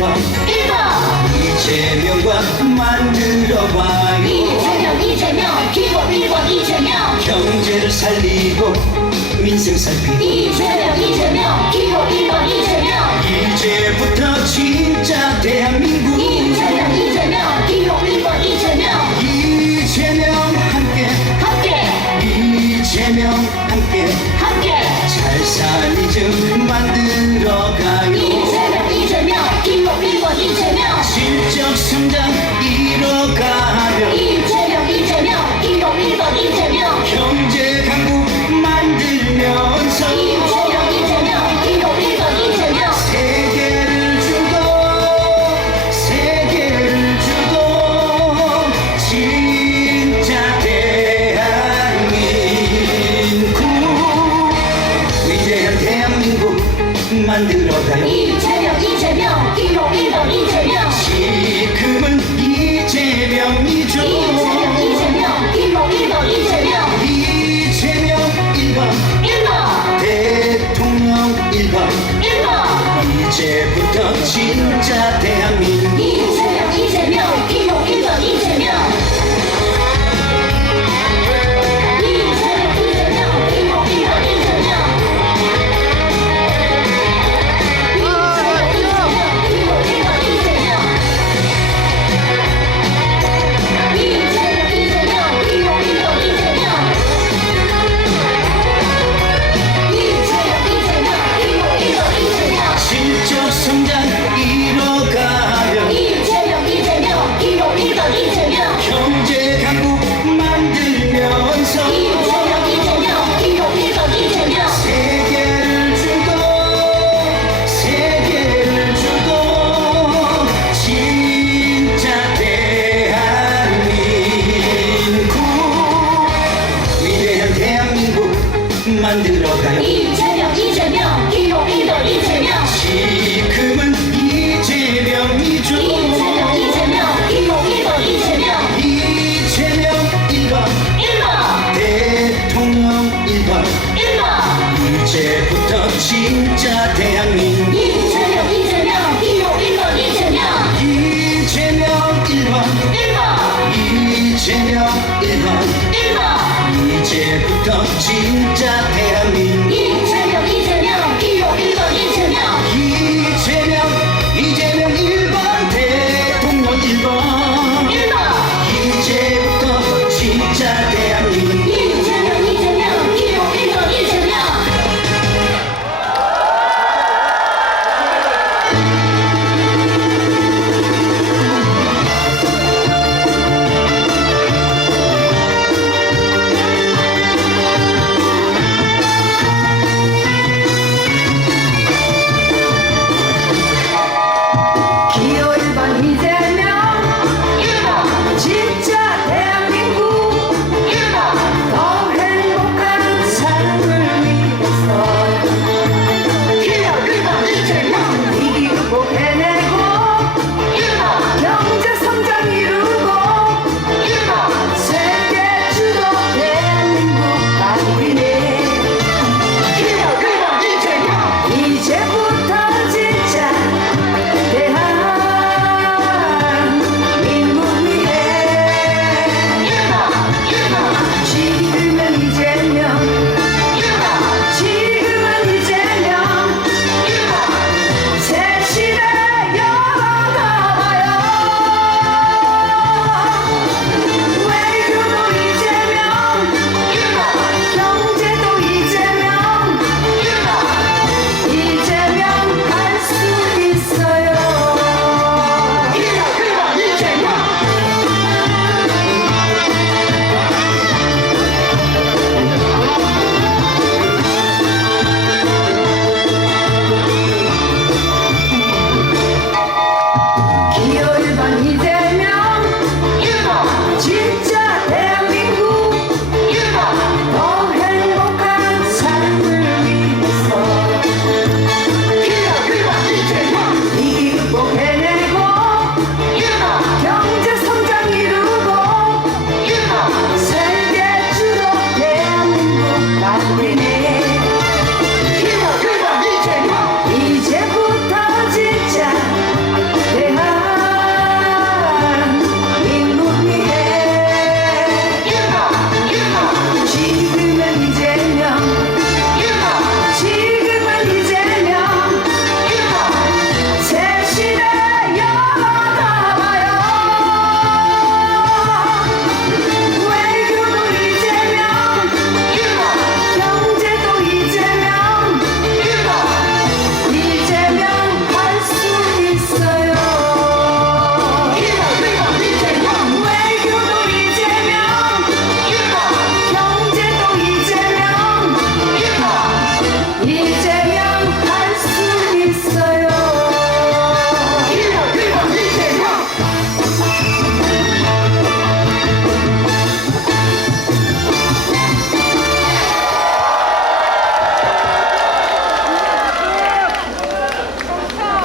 1번 이재명과 만들어봐요. 이재명 기호 1번 이재명 경제를 살리고 민생 살피고 이재명 기호 1번 이재명 이제부터 진짜 대한민국 이재명 기호 1번 이재명 이재명 함께 잘 살기 만들어가요. 이재명 기호 1번 이재명 실적 성장 이뤄가며 이재명 기호 1번 이재명 경제 강국 만들면서 이재명 기호 1번 이재명 세계를 주도 진짜 대한민국 위대한 대한민국 만들어가요. 이재명 기호 1번 이재명 지금은 이재명이죠. 이재명 기호 1번 이재명 이재명 1번 대통령 1번 이제부터 진짜 대한민국 이재명 기호 1번 이재명 실적 성장 이뤄가며 이재명 기호 1번 이재명 경제 강국 만들면서 이재명 기호 1번 이재명 세계를 주도 진짜 대한민국 위대한 대한민국 만들어가요. 이재명 기호 1번 이재명 지금은 이재명이죠. 이재명 기호 1번 이재명 이재명 1번 대통령 1번 이제부터 진짜 대한민국 이재명 기호 1번 이재명 이재명 1번 이제부터 진짜 대한민국 이재명 기호 1번 이재명 이재명 1번 대통령 1번 이제부터 진짜 대한민국 이재명 기호 1번 이재명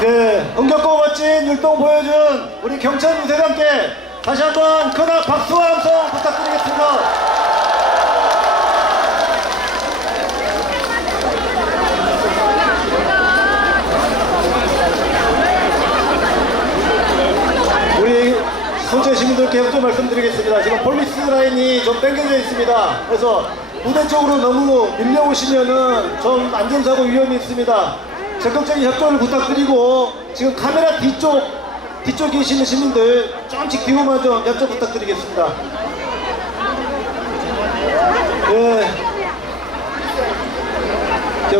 네, 흥겹고 멋진 율동 보여준 우리 경천 유세단께 다시 한번 큰 박수와 함성 부탁드리겠습니다. 우리 순천 시민들께 협조 말씀드리겠습니다. 지금 폴리스 라인이 좀 당겨져 있습니다. 그래서 무대 쪽으로 너무 밀려오시면은 좀 안전사고 위험이 있습니다. 적극적인 협조를 부탁드리고 지금 카메라 뒤쪽에 계시는 시민들 조금씩 뒤로만 좀 협조 부탁드리겠습니다. 예. 저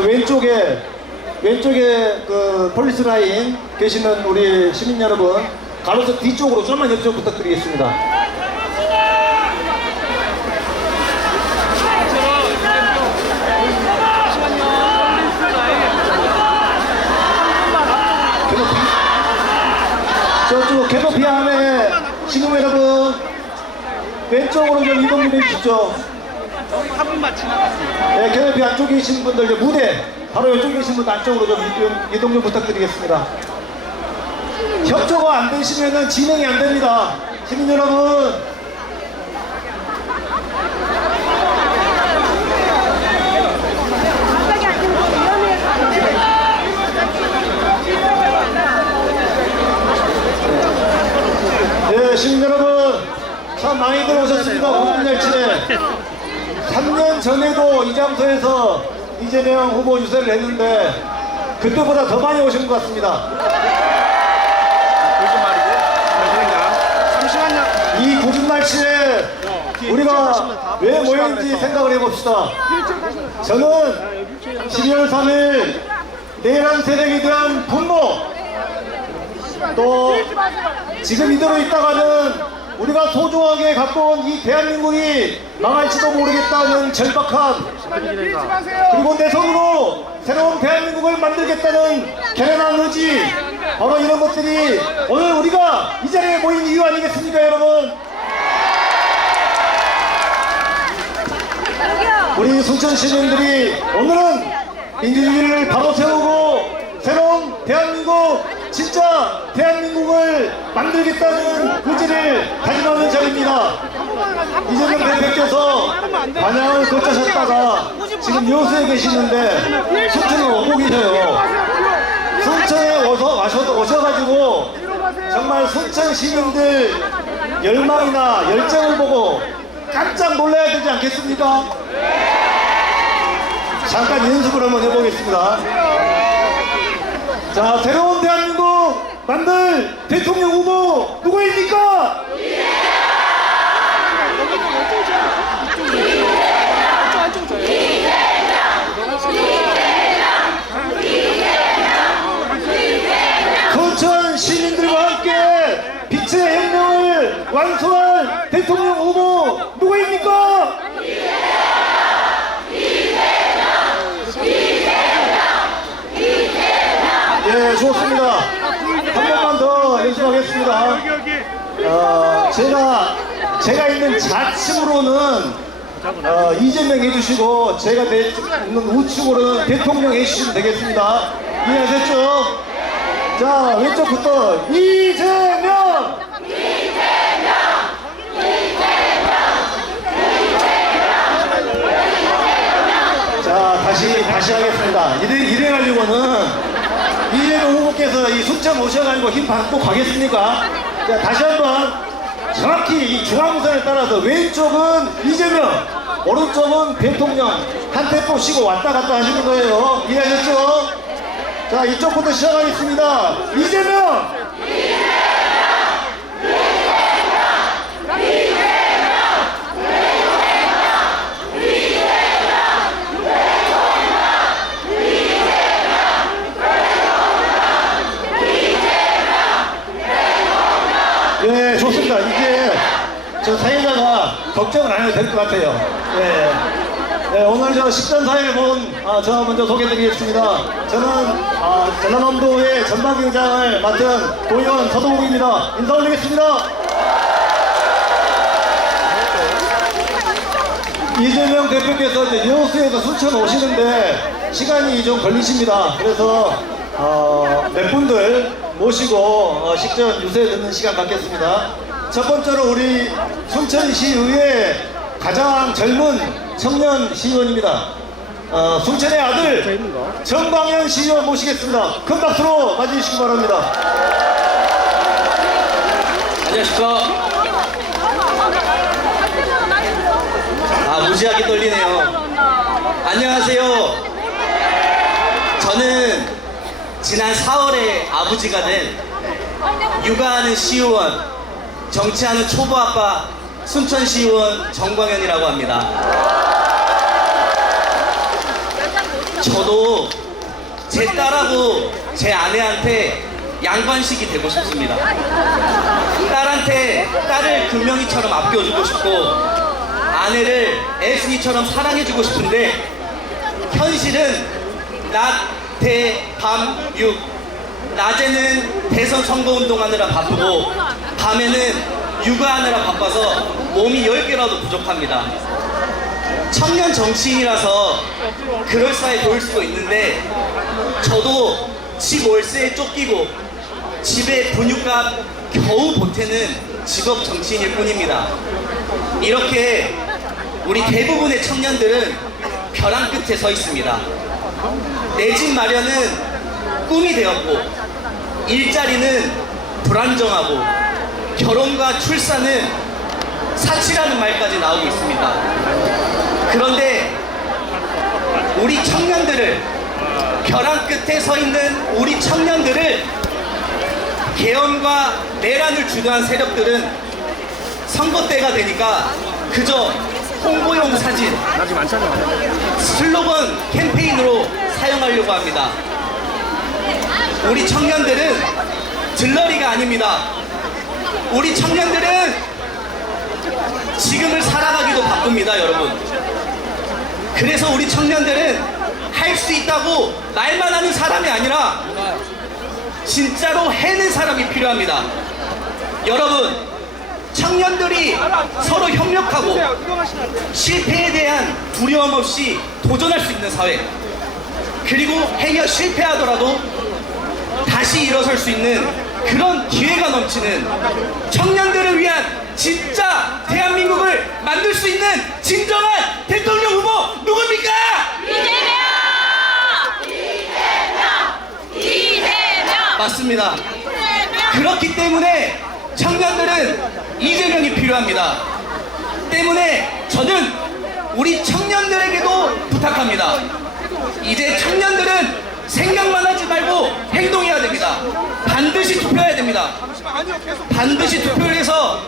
왼쪽에 그 폴리스 라인 계시는 우리 시민 여러분 가로수 뒤쪽으로 좀만 협조 부탁드리겠습니다. 저쪽 개도피 안에 시민 여러분 왼쪽으로 좀 이동 좀 해주시죠. 한 분만 지나갔습니다. 네, 개도피 안쪽에 계신 분들 이제 무대 바로 이쪽에 계신 분들 안쪽으로 좀 이동 좀 부탁드리겠습니다. 협조가 안 되시면은 진행이 안 됩니다. 시민 여러분. 네, 시민 여러분. 참 많이들 오셨습니다. 오늘 날치에 3년 전에도 이 장소에서 이재명 후보 유세를 했는데 그때보다 더 많이 오신 것 같습니다. 이 굳은 날씨에 우리가 왜 모였는지 생각을 해봅시다. 저는 12월 3일 내란 세력에 대한 분노, 또 지금 이대로 있다가는 우리가 소중하게 갖고 온 이 대한민국이 망할지도 모르겠다는 절박함, 그리고 내 손으로 새로운 대한민국을 만들겠다는 결연한 의지, 바로 이런 것들이 오늘 우리가 이 자리에 모인 이유 아니겠습니까, 여러분? 우리 순천 시민들이 오늘은 민주주의를 바로 세우고 새로운 대한민국, 진짜 대한민국을 만들겠다는 의지를 다짐하는 자리입니다. 이재명 대표께서 반향을 거쳐셨다가 지금 여수에 계시는데 순천에 오고 계세요. 순천에 오셔가지고 정말 순천 시민들 열망이나 열정을 보고 깜짝 놀라야 되지 않겠습니까? 잠깐 연습을 한번 해보겠습니다. 자, 새로운 대한민국 만들 대통령 후보 누구입니까? 순천 시민들과 함께 빛의 혁명을 완수할 대통령 후보 누구입니까? 예, 좋습니다. 한 번만 더 연습하겠습니다. 제가 있는 좌측으로는 이재명 해주시고 제가 있는 우측으로는 대통령 해주시면 되겠습니다. 이해하셨죠? 자, 왼쪽부터 이재명! 자, 다시 하겠습니다. 일행하려고는 이재명 후보께서 이 순천 오셔가지고 힘 받고 가겠습니까? 자, 다시 한번 정확히 이 중앙선에 따라서 왼쪽은 이재명, 오른쪽은 대통령 한 템포 쉬고 왔다 갔다 하시는 거예요. 이해하셨죠? 자, 이쪽부터 시작하겠습니다. 이재명! 네, 좋습니다. 이제 저 사회자가 걱정을 안 해도 될 것 같아요. 네. 네, 오늘 저 식전 사회를 본 저 먼저 소개드리겠습니다. 저는 전남남도의 전방위원장을 맡은 도의원 서동욱입니다. 인사 올리겠습니다. 이재명 대표께서 이제 여수에서 순천 오시는데 시간이 좀 걸리십니다. 그래서 몇 분들 모시고 식전 유세 듣는 시간 갖겠습니다. 첫 번째로 우리 순천시의회 가장 젊은 청년 시의원입니다. 순천의 아들 정광현 시의원 모시겠습니다. 큰 박수로 맞이해주시기 바랍니다. 안녕하십니까. 무지하게 떨리네요. 안녕하세요. 저는 지난 4월에 아버지가 된 육아하는 시의원, 정치하는 초보 아빠 순천시의원 정광현이라고 합니다. 저도 제 딸하고 제 아내한테 양관식이 되고 싶습니다. 딸한테 딸을 금명이처럼 아껴주고 싶고 아내를 애순이처럼 사랑해주고 싶은데 현실은 낮, 대, 밤, 육. 낮에는 대선 선거운동하느라 바쁘고 밤에는 육아하느라 바빠서 몸이 10개라도 부족합니다. 청년 정치인이라서 그럴싸해 보일 수도 있는데 저도 집 월세에 쫓기고 집에 분유값 겨우 보태는 직업 정치인일 뿐입니다. 이렇게 우리 대부분의 청년들은 벼랑 끝에 서 있습니다. 내 집 마련은 꿈이 되었고 일자리는 불안정하고 결혼과 출산은 사치라는 말까지 나오고 있습니다. 그런데 우리 청년들을 벼랑 끝에 서 있는 우리 청년들을 개헌과 내란을 주도한 세력들은 선거 때가 되니까 그저 홍보용 사진, 슬로건 캠페인으로 사용하려고 합니다. 우리 청년들은 들러리가 아닙니다. 우리 청년들은 지금을 살아가기도 바쁩니다, 여러분. 그래서 우리 청년들은 할 수 있다고 말만 하는 사람이 아니라 진짜로 해낸 사람이 필요합니다. 여러분, 청년들이 서로 협력하고 실패에 대한 두려움 없이 도전할 수 있는 사회, 그리고 행여 실패하더라도 다시 일어설 수 있는 그런 기회가 넘치는 청년들을 위한 진짜 대한민국을 만들 수 있는 진정한 대통령 후보 누굽니까? 이재명! 맞습니다. 그렇기 때문에 청년들은 이재명이 필요합니다. 때문에 저는 우리 청년들에게도 부탁합니다. 이제 청년들은 생각만 하지 말고 행동해야 됩니다. 반드시 투표해야 됩니다. 반드시 투표를 해서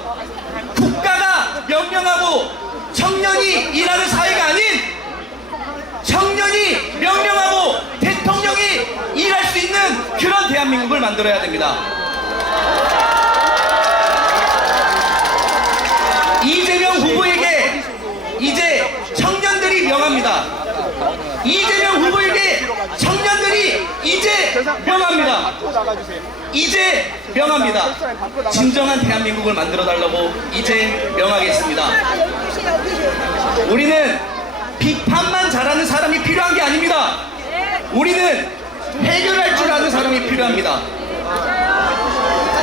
국가가 명령하고 청년이 일하는 사회가 아닌 청년이 명령하고 대통령이 일할 수 있는 그런 대한민국을 만들어야 됩니다. 이재명 후보에게 이제 청년들이 명합니다. 이재명 후보에게 청년들이 이제 명합니다. 이제 명합니다. 진정한 대한민국을 만들어달라고 이제 명하겠습니다. 우리는 비판만 잘하는 사람이 필요한 게 아닙니다. 우리는 해결할 줄 아는 사람이 필요합니다.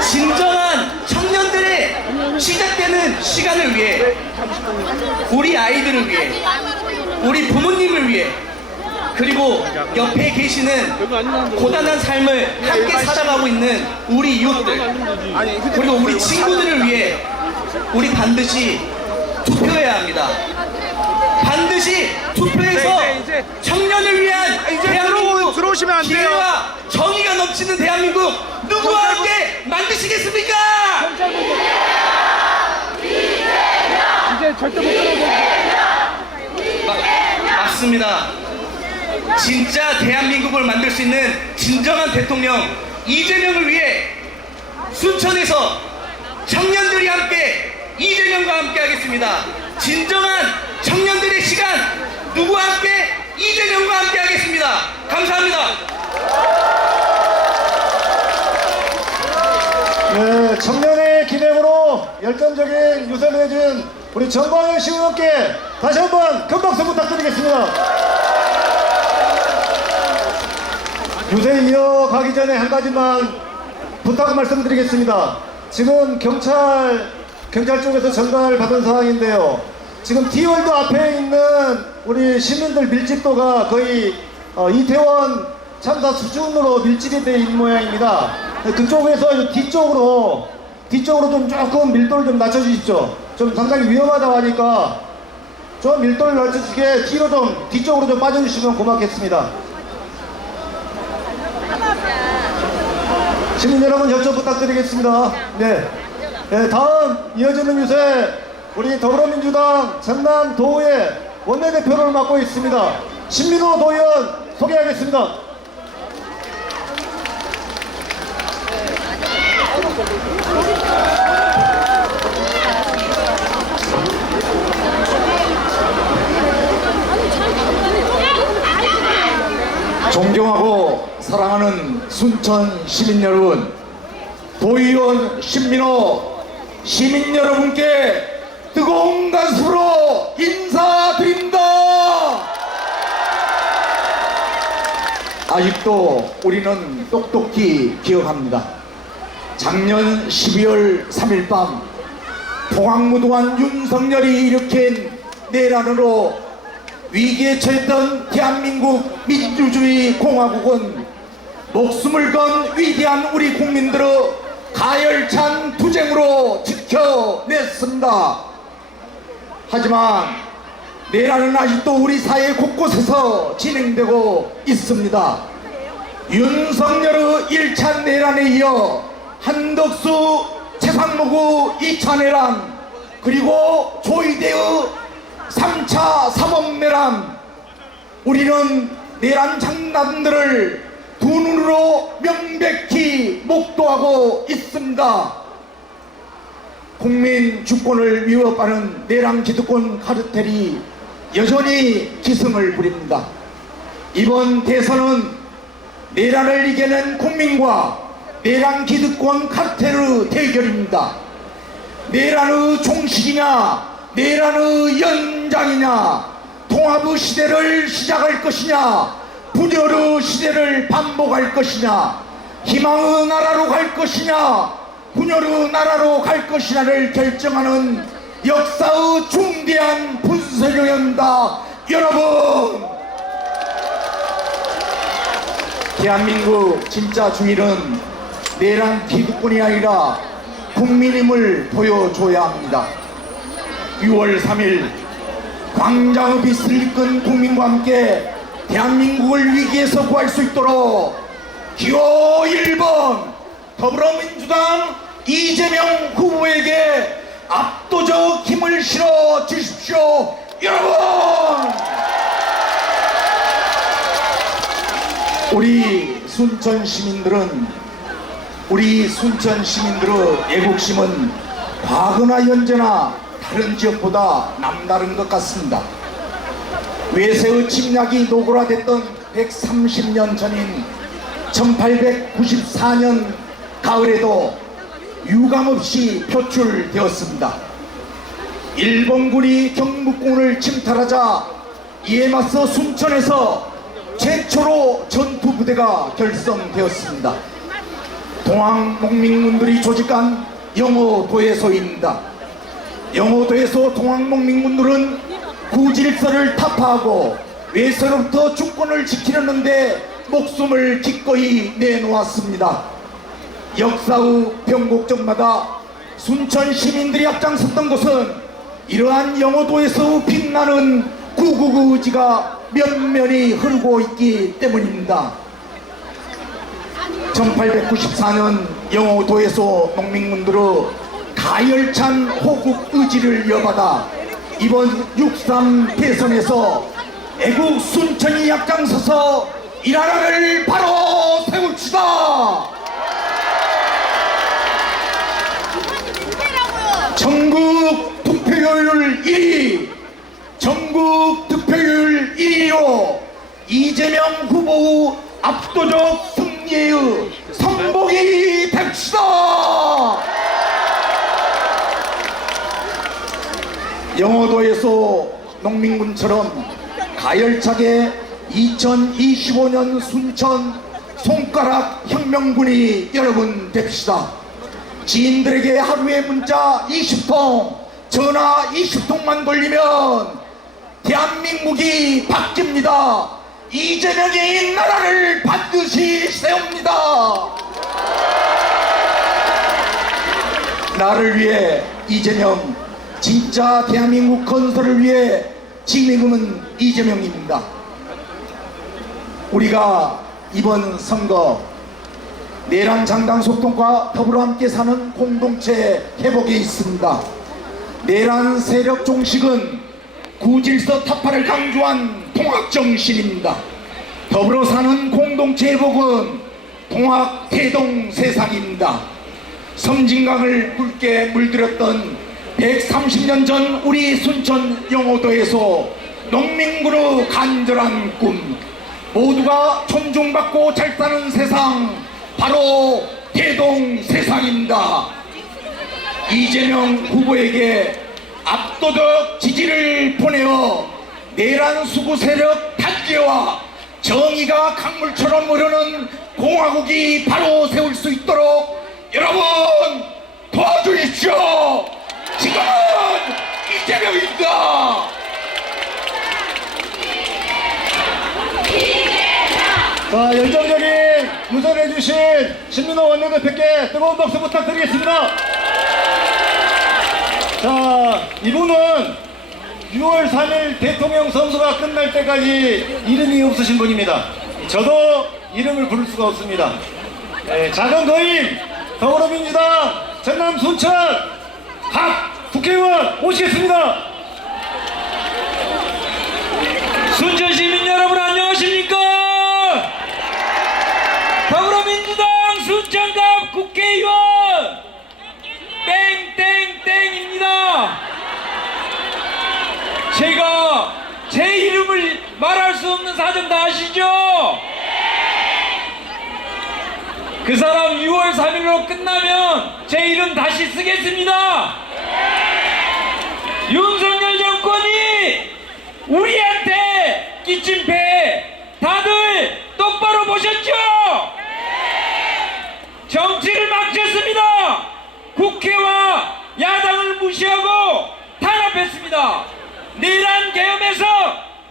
진정한 청년들의 시작되는 시간을 위해, 우리 아이들을 위해, 우리 부모님을 위해, 그리고 옆에 계시는 고단한 삶을 함께 살아가고 있는 우리 이웃들, 그리고 우리 친구들을 위해 우리 반드시 투표해야 합니다. 반드시 투표해서 청년을 위한 대한민국, 들어오시면 안 돼요. 기회와 정의가 넘치는 대한민국 누구와 함께 만드시겠습니까? 이제 절대 못 들어오고. 맞습니다. 진짜 대한민국을 만들 수 있는 진정한 대통령 이재명을 위해 순천에서 청년들이 함께 이재명과 함께 하겠습니다. 진정한 청년들의 시간, 누구와 함께? 이재명과 함께 하겠습니다. 감사합니다. 네, 청년의 기념으로 열정적인 유세를 해준 우리 정광현 시의원께 다시 한번 큰 박수 부탁드리겠습니다. 유세 이어 가기 전에 한 가지만 부탁 말씀드리겠습니다. 지금 경찰 쪽에서 전달 받은 사항인데요. 지금 T월드 앞에 있는 우리 시민들 밀집도가 거의 이태원 참사 수준으로 밀집이 되어 있는 모양입니다. 그쪽에서 뒤쪽으로 좀 조금 밀도를 좀 낮춰주십시오. 좀 상당히 위험하다고 하니까 좀 밀도를 낮춰주시게 뒤쪽으로 좀 빠져주시면 고맙겠습니다. 시민 여러분 협조 부탁드리겠습니다. 네. 네, 다음 이어지는 유세 우리 더불어민주당 전남도의 원내대표를 맡고 있습니다. 신민호 도의원 소개하겠습니다. 존경하고 사랑하는 순천 시민 여러분, 도의원 신민호 시민 여러분께 뜨거운 가슴으로 인사드립니다. 아직도 우리는 똑똑히 기억합니다. 작년 12월 3일 밤 통학무도한 윤석열이 일으킨 내란으로 위기에 처했던 대한민국 민주주의 공화국은 목숨을 건 위대한 우리 국민들의 가열찬 투쟁으로 지켜냈습니다. 하지만 내란은 아직도 우리 사회 곳곳에서 진행되고 있습니다. 윤석열의 1차 내란에 이어 한덕수, 최상목의 2차 내란, 그리고 조이대의 3차 사법내란, 우리는 내란 장난들을 두 눈으로 명백히 목도하고 있습니다. 국민 주권을 위협하는 내란 기득권 카르텔이 여전히 기승을 부립니다. 이번 대선은 내란을 이겨낸 국민과 내란 기득권 카르텔의 대결입니다. 내란의 종식이냐, 내란의 연장이냐, 통합의 시대를 시작할 것이냐, 분열의 시대를 반복할 것이냐, 희망의 나라로 갈 것이냐, 분열의 나라로 갈 것이냐를 결정하는 역사의 중대한 분수령입니다. 여러분, 대한민국 진짜 주인은 내란 기득권이 아니라 국민임을 보여줘야 합니다. 6월 3일 광장의 빛을 이끈 국민과 함께 대한민국을 위기에서 구할 수 있도록 기호 1번 더불어민주당 이재명 후보에게 압도적 힘을 실어 주십시오. 여러분, 우리 순천 시민들의 애국심은 과거나 현재나 다른 지역보다 남다른 것 같습니다. 외세의 침략이 노골화됐던 130년 전인 1894년 가을에도 유감없이 표출되었습니다. 일본군이 경북군을 침탈하자 이에 맞서 순천에서 최초로 전투부대가 결성되었습니다. 동학농민군들이 조직한 영호도예소입니다. 영호도예소 동학농민군들은 구질서를 타파하고 외세로부터 주권을 지키려는데 목숨을 기꺼이 내놓았습니다. 역사의 변곡점마다 순천 시민들이 앞장섰던 것은 이러한 영호도에서 빛나는 구국의 의지가 면면히 흐르고 있기 때문입니다. 1894년 영호도에서 농민군들의 가열찬 호국 의지를 이어받아 이번 6.3 대선에서 애국 순천이 앞장서서 이 나라를 바로 세웁시다. 전국 득표율 1위, 전국 득표율 1위로 이재명 후보의 압도적 승리의 선복이 됩시다. 영호도에서 농민군처럼 가열차게 2025년 순천 손가락 혁명군이 여러분 됩시다. 지인들에게 하루에 문자 20통, 전화 20통만 돌리면 대한민국이 바뀝니다. 이재명이 나라를 반드시 세웁니다. 나를 위해 이재명, 진짜 대한민국 건설을 위해 지금은 이재명입니다. 우리가 이번 선거 내란 장당 속동과 더불어 함께 사는 공동체 회복에 있습니다. 내란 세력 종식은 구질서 타파를 강조한 통합정신입니다. 더불어 사는 공동체 회복은 통합 태동 세상입니다. 섬진강을 굵게 물들였던 130년 전 우리 순천 영호도에서 농민구로 간절한 꿈, 모두가 존중받고 잘 사는 세상, 바로 태동 세상입니다. 이재명 후보에게 압도적 지지를 보내어 내란 수구 세력 단죄와 정의가 강물처럼 흐르는 공화국이 바로 세울 수 있도록 여러분 도와주십시오. 지금은 이재명입니다. 자, 열정적인 유선해주신 신민호 원내대표께 뜨거운 박수 부탁드리겠습니다. 자, 이분은 6월 3일 대통령 선거가 끝날 때까지 이름이 없으신 분입니다. 저도 이름을 부를 수가 없습니다. 네, 작은 거인 더불어민주당 전남 순천 각 국회의원 모시겠습니다. 순천 시민 여러분 안녕하십니까? 더불어민주당 순천갑 국회의원 땡땡땡입니다. 제가 제 이름을 말할 수 없는 사정 다 아시죠? 그 사람 6월 3일로 끝나면 제 이름 다시 쓰겠습니다. 윤석열 정권이 우리한테 끼친 폐 다들 똑바로 보셨죠? 정치를 망쳤습니다. 국회와 야당을 무시하고 탄압했습니다. 내란 계엄에서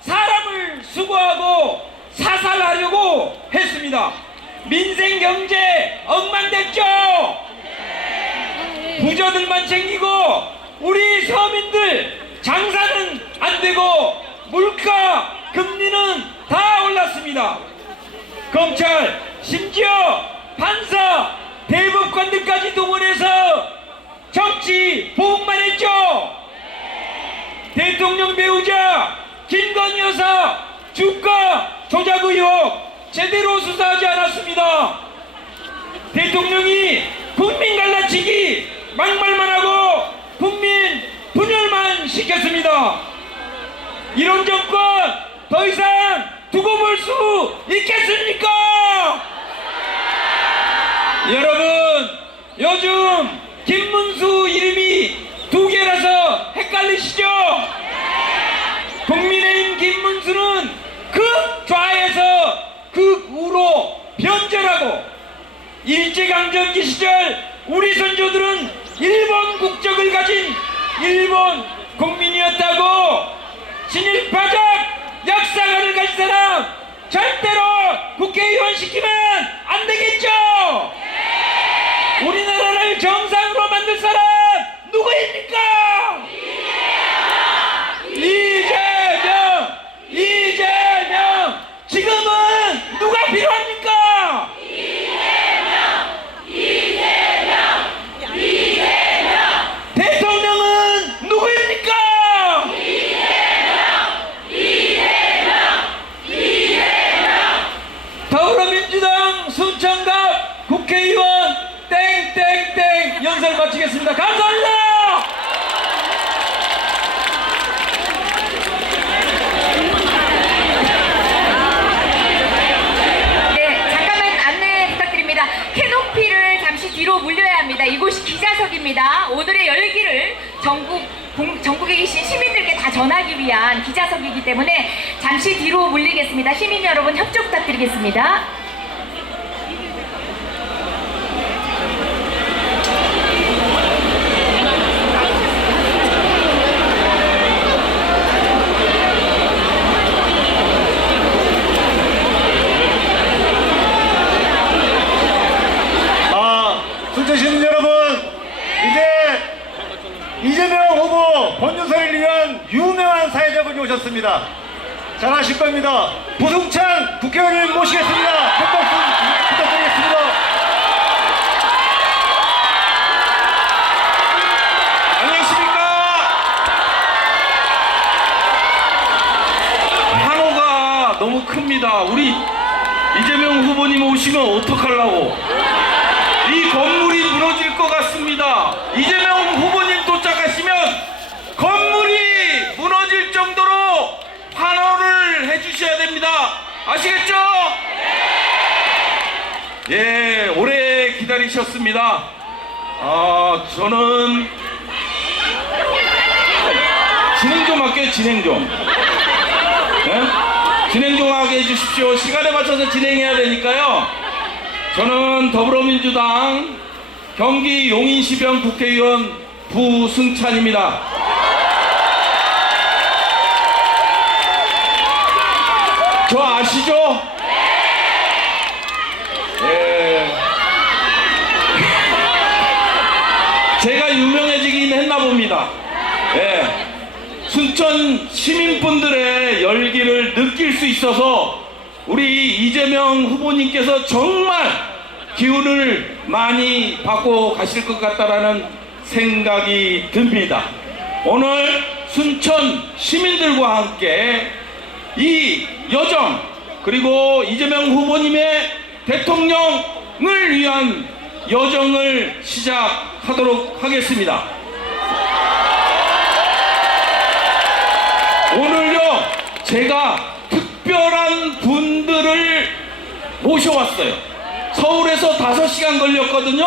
사람을 수거하고 사살하려고 했습니다. 민생 경제 엉망됐죠? 부자들만 챙기고 우리 서민들 장사는 안 되고 물가 금리는 다 올랐습니다. 검찰 심지어 판사 대법관들까지 동원해서 정치 보복만 했죠. 대통령 배우자 김건희 여사 주가 조작 의혹 제대로 수사하지 않았습니다. 대통령이 국민 갈라치기 막말만 하고 국민 분열만 시켰습니다. 이런 정권 더 이상 두고 볼 수 있겠습니까? 여러분, 요즘 김문수 이름이 두 개라서 헷갈리시죠? 국민의힘 김문수는 극좌에서 극우로 변절하고 일제강점기 시절 우리 선조들은 일본 국적을 가진 일본 국민이었다고 친일파적 역사관을 가진 사람 절대로 국회의원 시키면 안 되겠죠? 우리나라를 정상으로 만들 사람 누구입니까? 이재명! 이재명! 지금은 누가 필요합니까? 대통령은 누구입니까? 더불어민주당 순천갑 국회의원 땡땡땡 연설 마치겠습니다. 감사합니다. 네, 잠깐만 안내 부탁드립니다. 캐노피를 잠시 뒤로 물려야 합니다. 이곳이 기자석입니다. 오늘의 열기를 전국에 계신 시민들께 다 전하기 위한 기자석이기 때문에 잠시 뒤로 물리겠습니다. 시민 여러분 협조 부탁드리겠습니다. 오셨습니다. 잘하실 겁니다. 부승찬 국회의원님 모시겠습니다. 큰 박수 부탁드리겠습니다. 안녕하십니까? 환호가 너무 큽니다. 우리 이재명 후보님 오시면 어떡하려고? 이 건물이 무너질 것 같습니다. 이재명 후보님 도착하시면 건물이 무너질 정도로 환호를 해주셔야 됩니다. 아시겠죠? 예, 오래 기다리셨습니다. 저는 진행 좀 할게요. 진행 좀. 예? 진행 좀 하게 해주십시오. 시간에 맞춰서 진행해야 되니까요. 저는 더불어민주당 경기 용인시병 국회의원 부승찬입니다. 저 아시죠? 예. 제가 유명해지긴 했나 봅니다. 예. 순천 시민분들의 열기를 느낄 수 있어서 우리 이재명 후보님께서 정말 기운을 많이 받고 가실 것 같다라는 생각이 듭니다. 오늘 순천 시민들과 함께 이 여정 그리고 이재명 후보님의 대통령을 위한 여정을 시작하도록 하겠습니다. 오늘요 제가 특별한 분들을 모셔왔어요. 서울에서 5시간 걸렸거든요.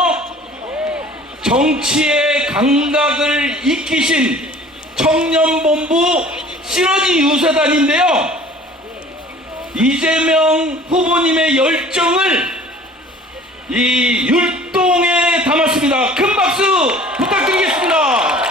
정치의 감각을 익히신 청년본부 시너지 유세단인데요. 이재명 후보님의 열정을 이 율동에 담았습니다. 큰 박수 부탁드리겠습니다.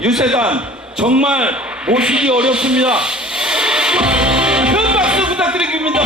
유세단 정말 모시기 어렵습니다. 큰 박수 부탁드립니다.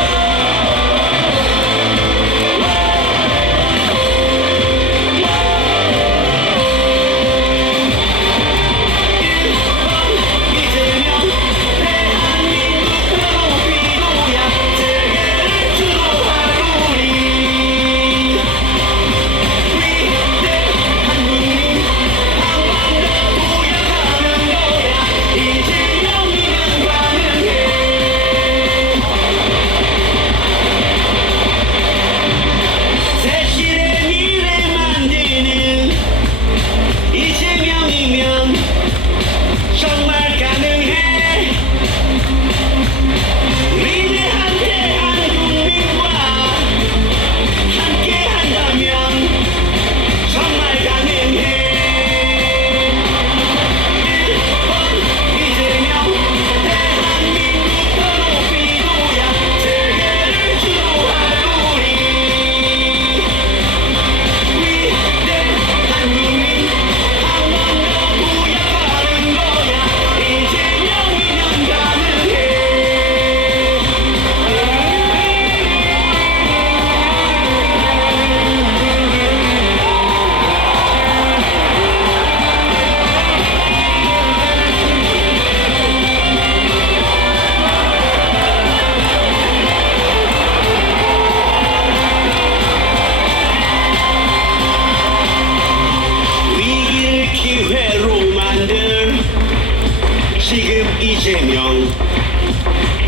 지금 이재명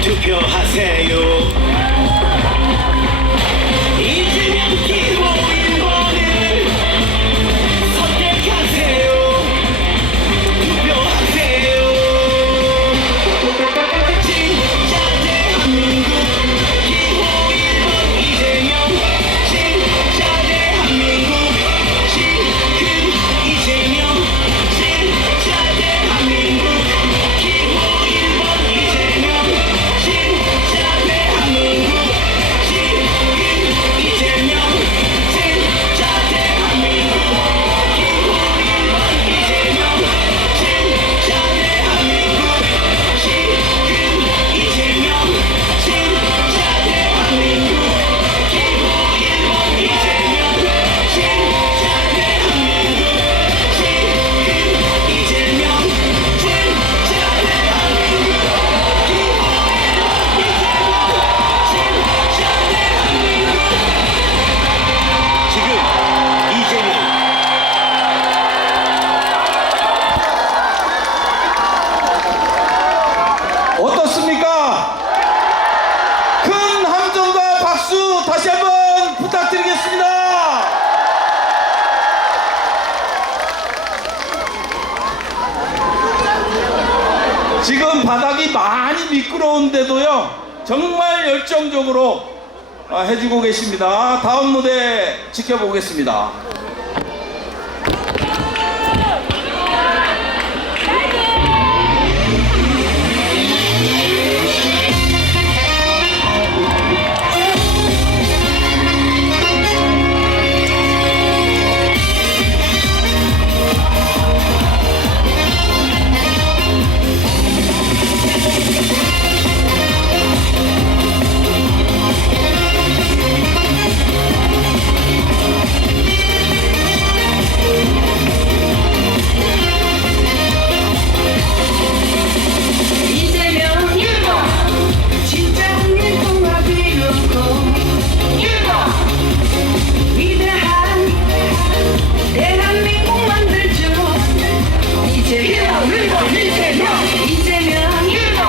투표하세요. 이재명 기호 1번을 선택하세요. 투표하세요. 진짜 대한민국 기호 1번 이재명. 진짜 대한민국 지금 이재명. 진짜 대한민국 기호 1번 이재명. 진짜 대한민국 지금 이재명. 진짜 대한민국 기호 1번 이재명. 진짜 대한민국 지금 이재명. 진짜 대한민국 기호 1번 이재명. 진짜 대한민국 지금 이재명. 진짜 대한민국 지금 이재명. 어떻습니까? 큰 함성과 박수 다시 한번 부탁드리겠습니다. 지금 바닥이 많이 미끄러운데도요 정말 열정적으로 해주고 계십니다. 다음 무대 지켜보겠습니다. 이재명 1번 진짜 국민통합 이루고 1번 위대한 대한민국 만들죠. 이재명 1번 이재명 1번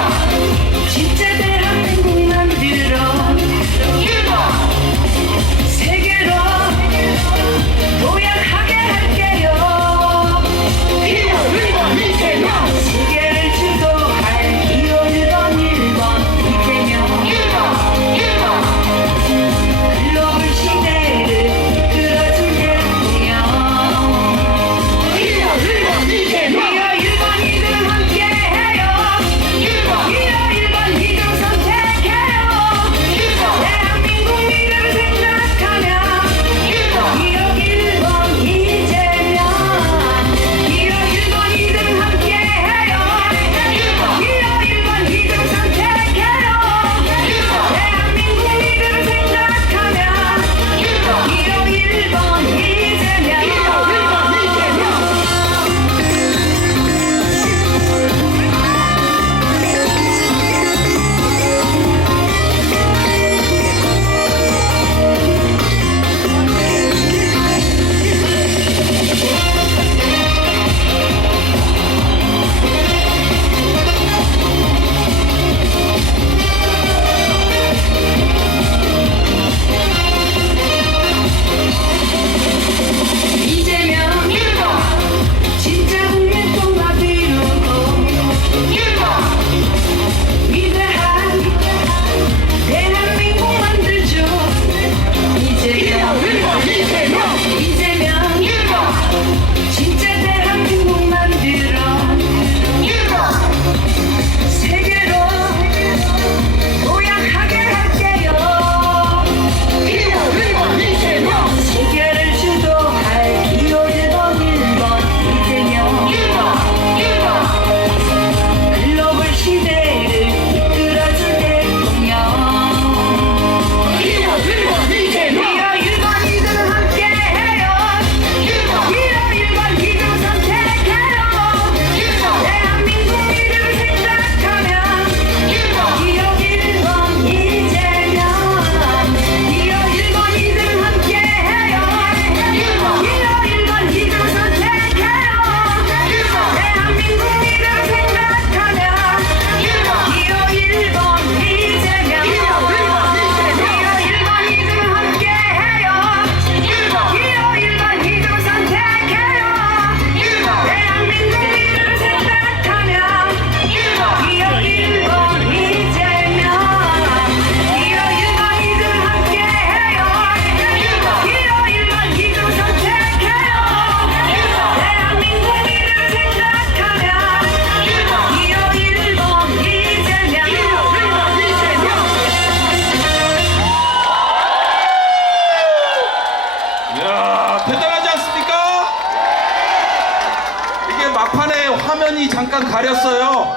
눈이 잠깐 가렸어요.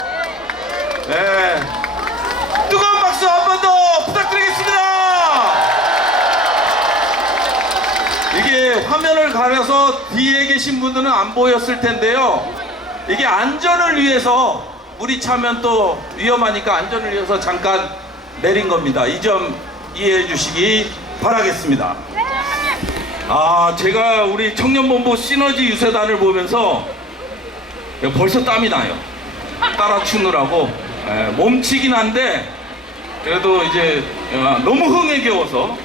네. 뜨거운 박수 한 번 더 부탁드리겠습니다. 이게 화면을 가려서 뒤에 계신 분들은 안 보였을 텐데요. 이게 안전을 위해서 물이 차면 또 위험하니까 안전을 위해서 잠깐 내린 겁니다. 이 점 이해해 주시기 바라겠습니다. 제가 우리 청년본부 시너지 유세단을 보면서 벌써 땀이 나요. 따라 추느라고. 몸치긴 한데 그래도 이제 너무 흥에 겨워서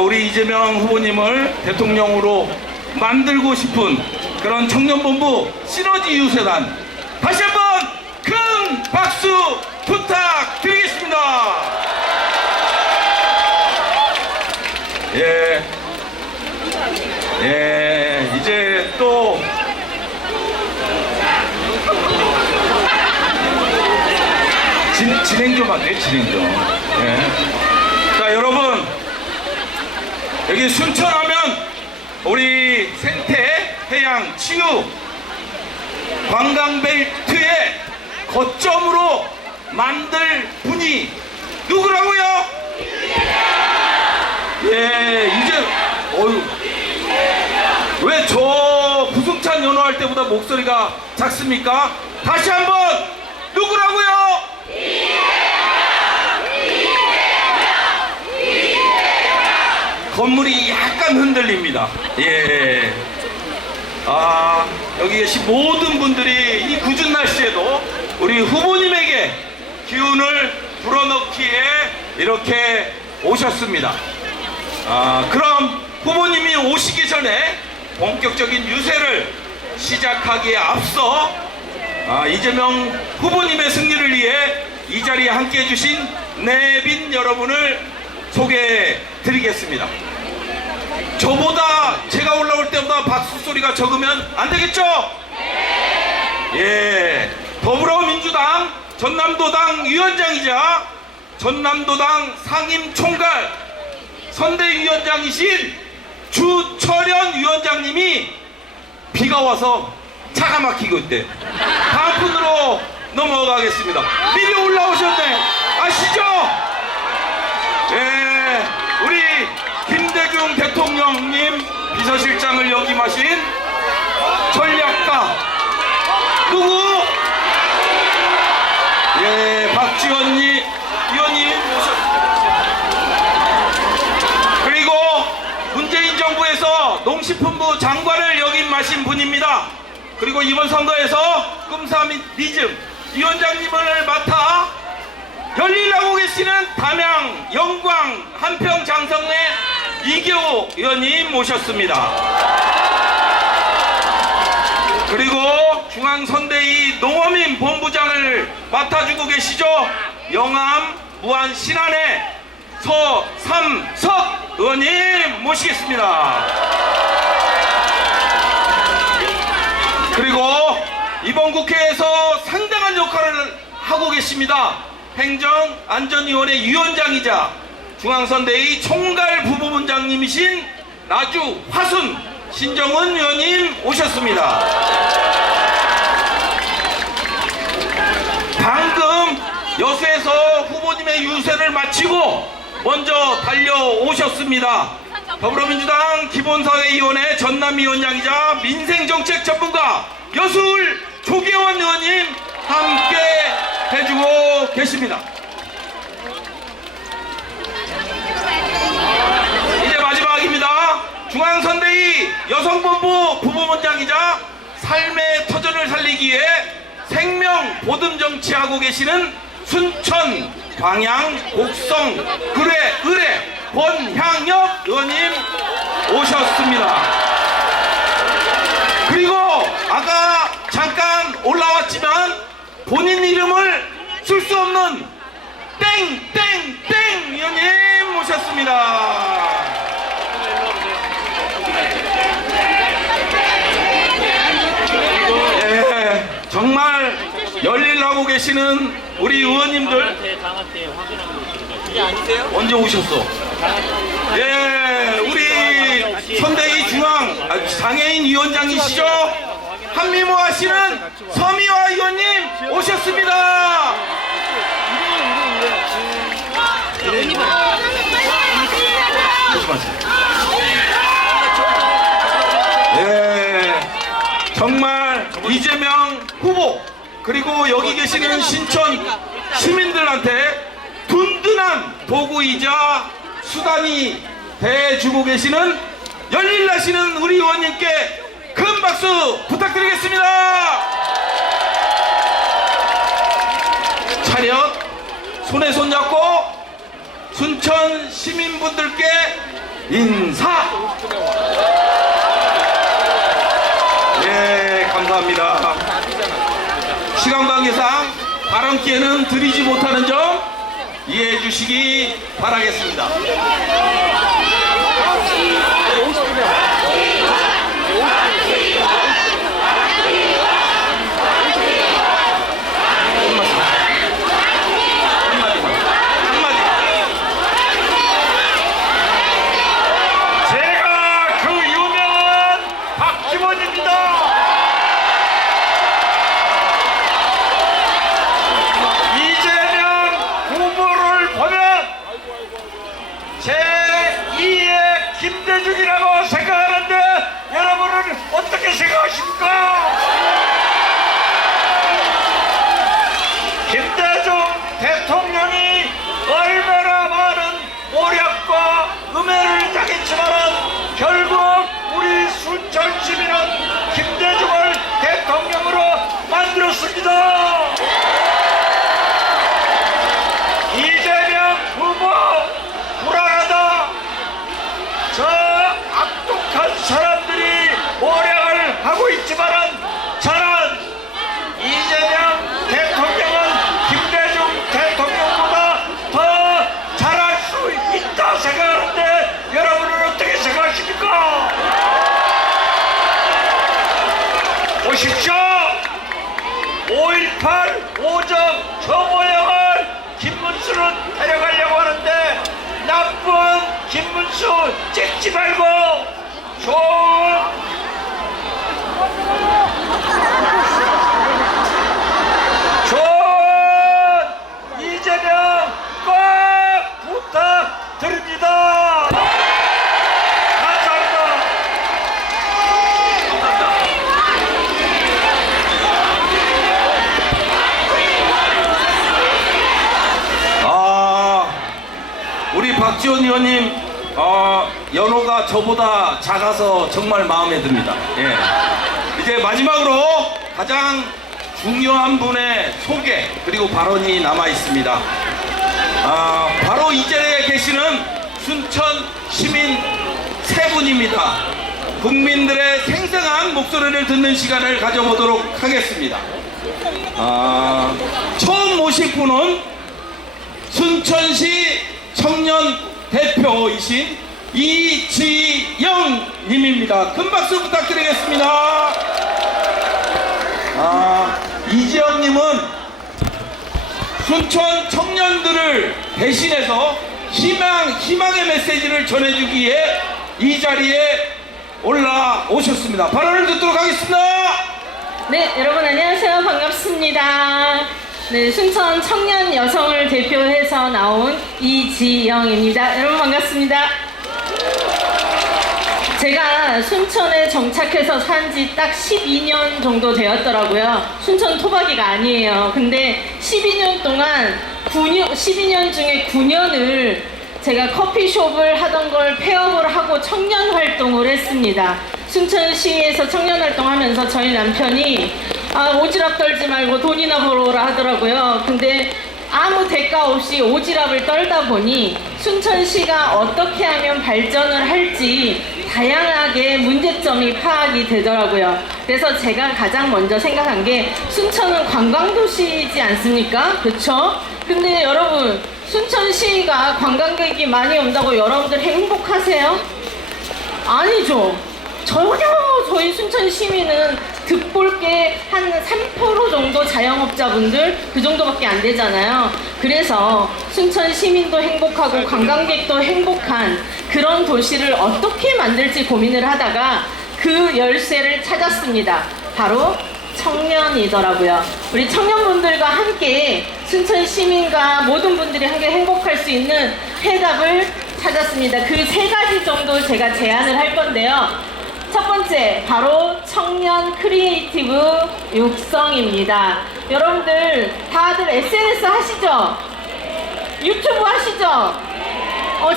우리 이재명 후보님을 대통령으로 만들고 싶은 그런 청년본부 시너지 유세단 다시 한번 큰 박수 부탁드리겠습니다. 이제 또 진행 좀 할게요. 진행 좀. 자, 여러분, 여기 순천하면 우리 생태 해양 치유 관광벨트의 거점으로 만들 분이 누구라고요? 이제 왜 저 부승찬 연호할 때보다 목소리가 작습니까? 다시 한번 누구라고요? 건물이 약간 흔들립니다. 여기 계신 모든 분들이 이 궂은 날씨에도 우리 후보님에게 기운을 불어넣기에 이렇게 오셨습니다. 그럼 후보님이 오시기 전에 본격적인 유세를 시작하기에 앞서 이재명 후보님의 승리를 위해 이 자리에 함께 해주신 내빈 여러분을 소개해 드리겠습니다. 저보다 제가 올라올 때보다 박수 소리가 적으면 안 되겠죠? 더불어민주당 전남도당 위원장이자 전남도당 상임총괄 선대위원장이신 주철현 위원장님이 비가 와서 차가 막히고 있대. 다음 분으로 넘어가겠습니다. 미리 올라오셨네. 아시죠? 우리 김대중 대통령님 비서실장을 역임하신 전략가 누구? 박지원 의원님 모셨습니다. 그리고 문재인 정부에서 농식품부 장관을 역임하신 분입니다. 그리고 이번 선거에서 꿈사미즘 위원장님을 맡아 열일하고 계시는 담양, 영광, 한평, 장성의 이교 의원님 모셨습니다. 그리고 중앙선대위 농어민 본부장을 맡아주고 계시죠. 영암, 무안, 신안의 서삼석 의원님 모시겠습니다. 그리고 이번 국회에서 상당한 역할을 하고 계십니다. 행정안전위원회 위원장이자 중앙선대위 총괄 부부본장님이신 나주 화순 신정은 의원님 오셨습니다. 방금 여수에서 후보님의 유세를 마치고 먼저 달려오셨습니다. 더불어민주당 기본사회위원회 전남위원장이자 민생정책 전문가 여수울 조계원 의원님 함께 해주고 계십니다. 이제 마지막입니다. 중앙선대위 여성본부 부부본장이자 삶의 터전을 살리기 위해 생명 보듬 정치하고 계시는 순천, 광양, 곡성, 의뢰 권향엽 의원님 오셨습니다. 그리고 아까 잠깐 올라왔지만 본인 이름을 쓸 수 없는 땡땡땡 의원님 모셨습니다. 정말 열일하고 계시는 우리 의원님들 언제 오셨어? 우리 선대위 장애인 위원장이시죠? 한미모하시는 서미화 의원님 오셨습니다. 예, 정말 이재명 후보 그리고 여기 계시는 신천 시민들한테 든든한 도구이자 수단이 돼주고 계시는 열일나시는 우리 의원님께 큰 박수 부탁드리겠습니다. 차렷 손에 손 잡고 순천 시민분들께 인사. 예, 감사합니다. 시간 관계상 발언 기회는 드리지 못하는 점 이해해 주시기 바라겠습니다. 제2의 김대중이라고 생각하는데 여러분은 어떻게 생각하십니까? 김대중 대통령이 얼마나 많은 모략과 음해를 당했지만 결국 우리 순천 시민은 김대중을 대통령으로 만들었습니다. 이재명 후보 불안하다. 저 악독한 사람들이 모략을 하고 있지만은 저는 이재명 대통령은 김대중 대통령보다 더 잘할 수 있다 생각하는데 여러분은 어떻게 생각하십니까? 보십시오. 5.18 5점 정오영을 김문수는 데려가려고 하는데 나쁜 김문수 찍지 말고 좋은 이재명 꼭 부탁드립니다. 감사합니다. 우리 박지원 의원님 연호가 저보다 작아서 정말 마음에 듭니다. 예. 이제 마지막으로 가장 중요한 분의 소개 그리고 발언이 남아 있습니다. 바로 이 자리에 계시는 순천 시민 세 분입니다. 국민들의 생생한 목소리를 듣는 시간을 가져보도록 하겠습니다. 처음 모실 분은 순천시 청년 대표이신 이지영 님입니다. 큰 박수 부탁드리겠습니다. 이지영 님은 순천 청년들을 대신해서 희망의 메시지를 전해주기 위해 이 자리에 올라오셨습니다. 발언을 듣도록 하겠습니다. 네, 여러분 안녕하세요. 반갑습니다. 네, 순천 청년 여성을 대표해서 나온 이지영입니다. 여러분 반갑습니다. 제가 순천에 정착해서 산 지 딱 12년 정도 되었더라고요. 순천 토박이가 아니에요. 근데 12년 동안 12년 중에 9년을 제가 커피숍을 하던 걸 폐업을 하고 청년 활동을 했습니다. 순천시에서 청년 활동하면서 저희 남편이 오지랖 떨지 말고 돈이나 벌어오라 하더라고요. 근데 아무 대가 없이 오지랖을 떨다 보니 순천시가 어떻게 하면 발전을 할지 다양하게 문제점이 파악이 되더라고요. 그래서 제가 가장 먼저 생각한 게 순천은 관광도시이지 않습니까? 그렇죠? 근데 여러분 순천시가 관광객이 많이 온다고 여러분들 행복하세요? 아니죠. 전혀 저희 순천 시민은 득볼 게 한 3% 정도 자영업자분들 그 정도밖에 안 되잖아요. 그래서 순천 시민도 행복하고 관광객도 행복한 그런 도시를 어떻게 만들지 고민을 하다가 그 열쇠를 찾았습니다. 바로 청년이더라고요. 우리 청년분들과 함께 순천 시민과 모든 분들이 함께 행복할 수 있는 해답을 찾았습니다. 그 3가지 정도 제가 제안을 할 건데요. 첫 번째, 바로 청년 크리에이티브 육성입니다. 여러분들 다들 SNS 하시죠? 유튜브 하시죠?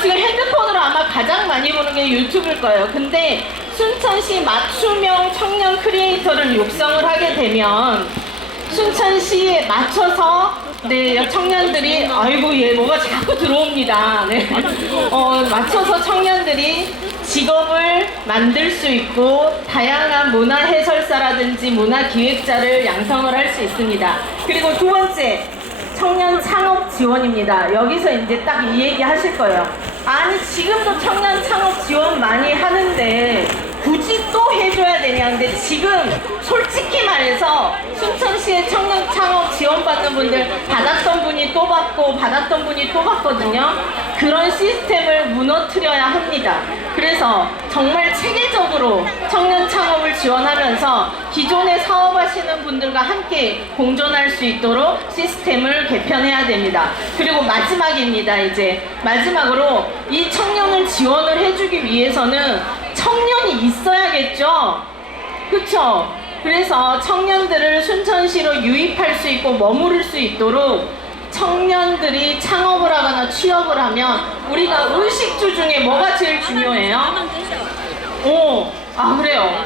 지금 핸드폰으로 아마 가장 많이 보는 게 유튜브일 거예요. 근데 순천시 맞춤형 청년 크리에이터를 육성을 하게 되면 순천시에 맞춰서 청년들이 아이고 얘 뭐가 자꾸 들어옵니다. 맞춰서 청년들이 직업을 만들 수 있고 다양한 문화 해설사라든지 문화 기획자를 양성을 할 수 있습니다. 그리고 두 번째, 청년 창업 지원입니다. 여기서 이제 딱 이 얘기 하실 거예요. 아니 지금도 청년 창업 지원 많이 하는데 굳이 또 해줘야 되냐. 근데 지금 솔직히 말해서 순천시에 청년 창업 지원 받는 분들 받았던 분이 또 받고 받았던 분이 또 받거든요. 그런 시스템을 무너뜨려야 합니다. 그래서 정말 체계적으로 청년 창업을 지원하면서 기존에 사업하시는 분들과 함께 공존할 수 있도록 시스템을 개편해야 됩니다. 그리고 마지막입니다. 이제 마지막으로 이 청년을 지원을 해주기 위해서는 청년이 있어야겠죠? 그쵸? 그래서 청년들을 순천시로 유입할 수 있고 머무를 수 있도록 청년들이 창업을 하거나 취업을 하면 우리가 의식주 중에 뭐가 제일 중요해요? 그래요.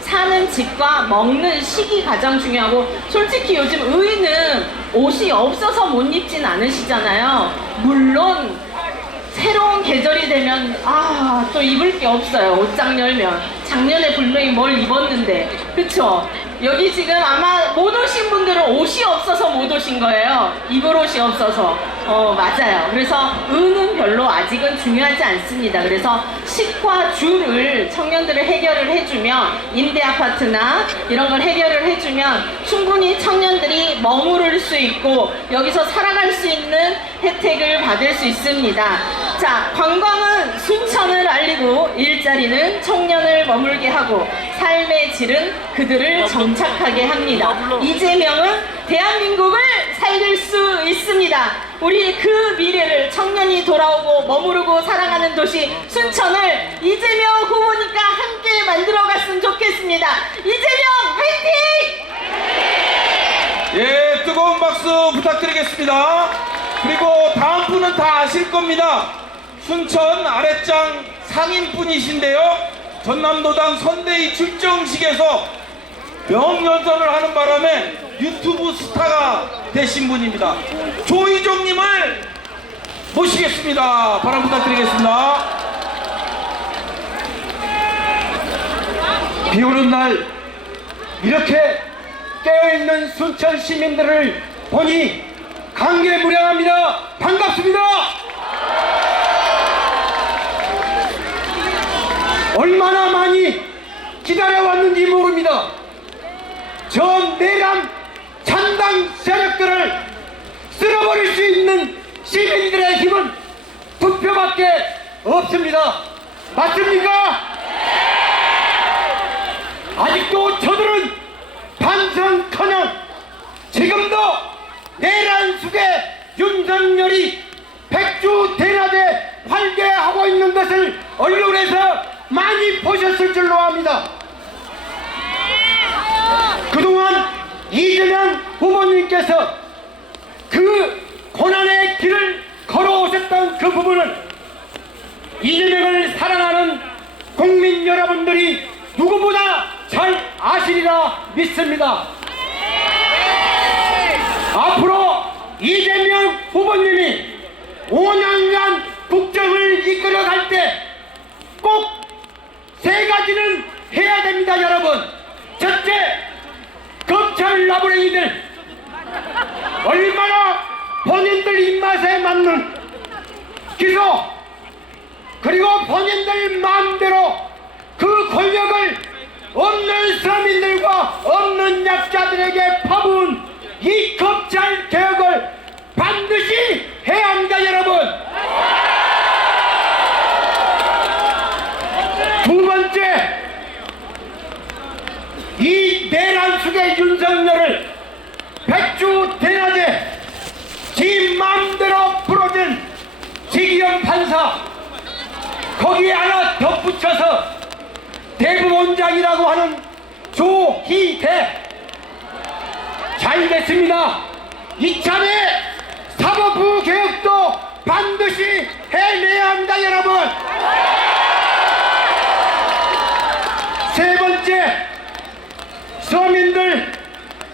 사는 집과 먹는 식이 가장 중요하고, 솔직히 요즘 의인은 옷이 없어서 못 입진 않으시잖아요. 물론 새로운 계절이 되면 또 입을 게 없어요. 옷장 열면 작년에 분명히 뭘 입었는데, 그쵸? 여기 지금 아마 못 오신 분들은 옷이 없어서 못 오신 거예요. 입을 옷이 없어서. 맞아요. 그래서 은은 별로 아직은 중요하지 않습니다. 그래서 식과 주를 청년들을 해결을 해주면, 임대 아파트나 이런 걸 해결을 해주면 충분히 청년들이 머무를 수 있고 여기서 살아갈 수 있는 혜택을 받을 수 있습니다. 자, 관광은 순천을 알리고 일자리는 청년을 머물게 하고 삶의 질은 그들을 정착하게 합니다. 이재명은 대한민국을 살릴 수 있습니다. 우리 그 미래를 청년이 돌아오고 머무르고 살아가는 도시 순천을 이재명 후보님과 함께 만들어갔으면 좋겠습니다. 이재명 화이팅! 예, 뜨거운 박수 부탁드리겠습니다. 그리고 다음 분은 다 아실 겁니다. 순천 아랫장 상인분이신데요. 전남도당 선대위 출정식에서 명연설을 하는 바람에 유튜브 스타가 되신 분입니다. 조희종님을 모시겠습니다. 바람 부탁드리겠습니다. 비 오는 날 이렇게 깨어있는 순천 시민들을 보니 감개무량합니다. 반갑습니다. 얼마나 많이 기다려왔는지 모릅니다. 저 내란 잔당 세력들을 쓸어버릴 수 있는 시민들의 힘은 투표밖에 없습니다. 맞습니까? 아직도 저들은 반성커녕 지금도 내란 속에 윤석열이 백주대낮에 활개하고 있는 것을 언론에서 많이 보셨을 줄로 압니다. 그동안 이재명 후보님께서 그 고난의 길을 걸어오셨던 그 부분은 이재명을 사랑하는 국민 여러분들이 누구보다 잘 아시리라 믿습니다. 앞으로 이재명 후보님이 5년간 국정을 이끌어갈 때 꼭 3가지는 해야 됩니다, 여러분. 첫째, 검찰 나부랭이들 얼마나 본인들 입맛에 맞는 기소, 그리고 본인들 마음대로 그 권력을 없는 서민들과 없는 약자들에게 퍼부은 이 검찰 개혁을 반드시 해야 합니다, 여러분. 두 번째, 이 감사. 거기에 하나 덧붙여서 대부원장이라고 하는 조희대. 잘 됐습니다. 이참에 사법부 개혁도 반드시 해내야 합니다, 여러분. 세 번째, 서민들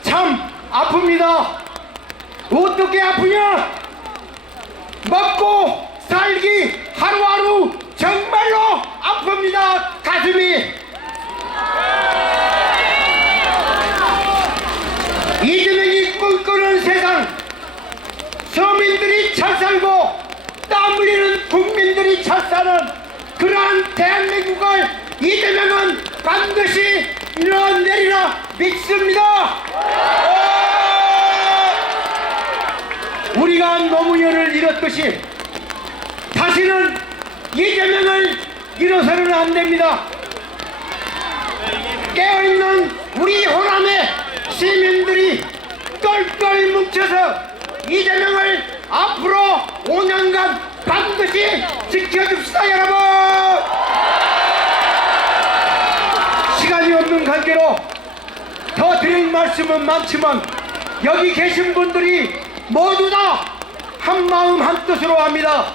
참 아픕니다. 어떻게 아프냐? 먹고 살기 하루하루 정말로 아픕니다, 가슴이. 이재명이 꿈꾸는 세상, 서민들이 잘 살고 땀 흘리는 국민들이 잘 사는 그러한 대한민국을 이재명은 반드시 이뤄내리라 믿습니다. 우리가 노무현을 잃었듯이 다시는 이재명을 잃어서는 안 됩니다. 깨어있는 우리 호남의 시민들이 똘똘 뭉쳐서 이재명을 앞으로 5년간 반드시 지켜줍시다, 여러분. 시간이 없는 관계로 더 드릴 말씀은 많지만 여기 계신 분들이 모두 다 한마음 한뜻으로 합니다.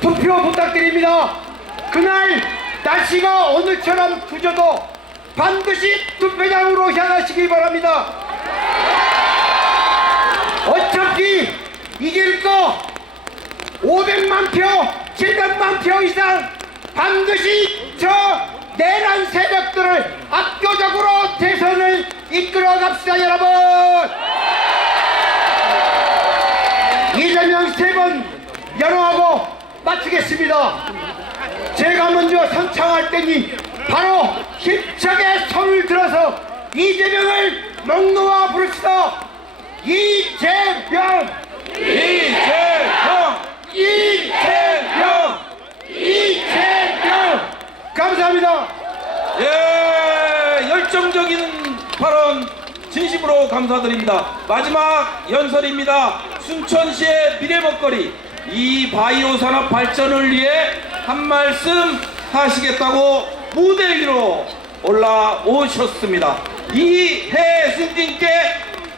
투표 부탁드립니다. 그날 날씨가 오늘처럼 굳어도 반드시 투표장으로 향하시기 바랍니다. 어차피 이길 거 500만 표, 700만 표 이상 반드시 저 내란 세력들을 압도적으로 대선을 이끌어 갑시다, 여러분. 이재명 세 번 연호하고 마치겠습니다. 제가 먼저 선창할 때니 바로 힘차게 손을 들어서 이재명을 목 놓아 부릅시다. 이재명, 이재명, 이재명, 이재명. 감사합니다. 예, 열정적인 발언 진심으로 감사드립니다. 마지막 연설입니다. 순천시의 미래 먹거리 이 바이오 산업 발전을 위해 한 말씀 하시겠다고 무대 위로 올라오셨습니다. 이혜승님께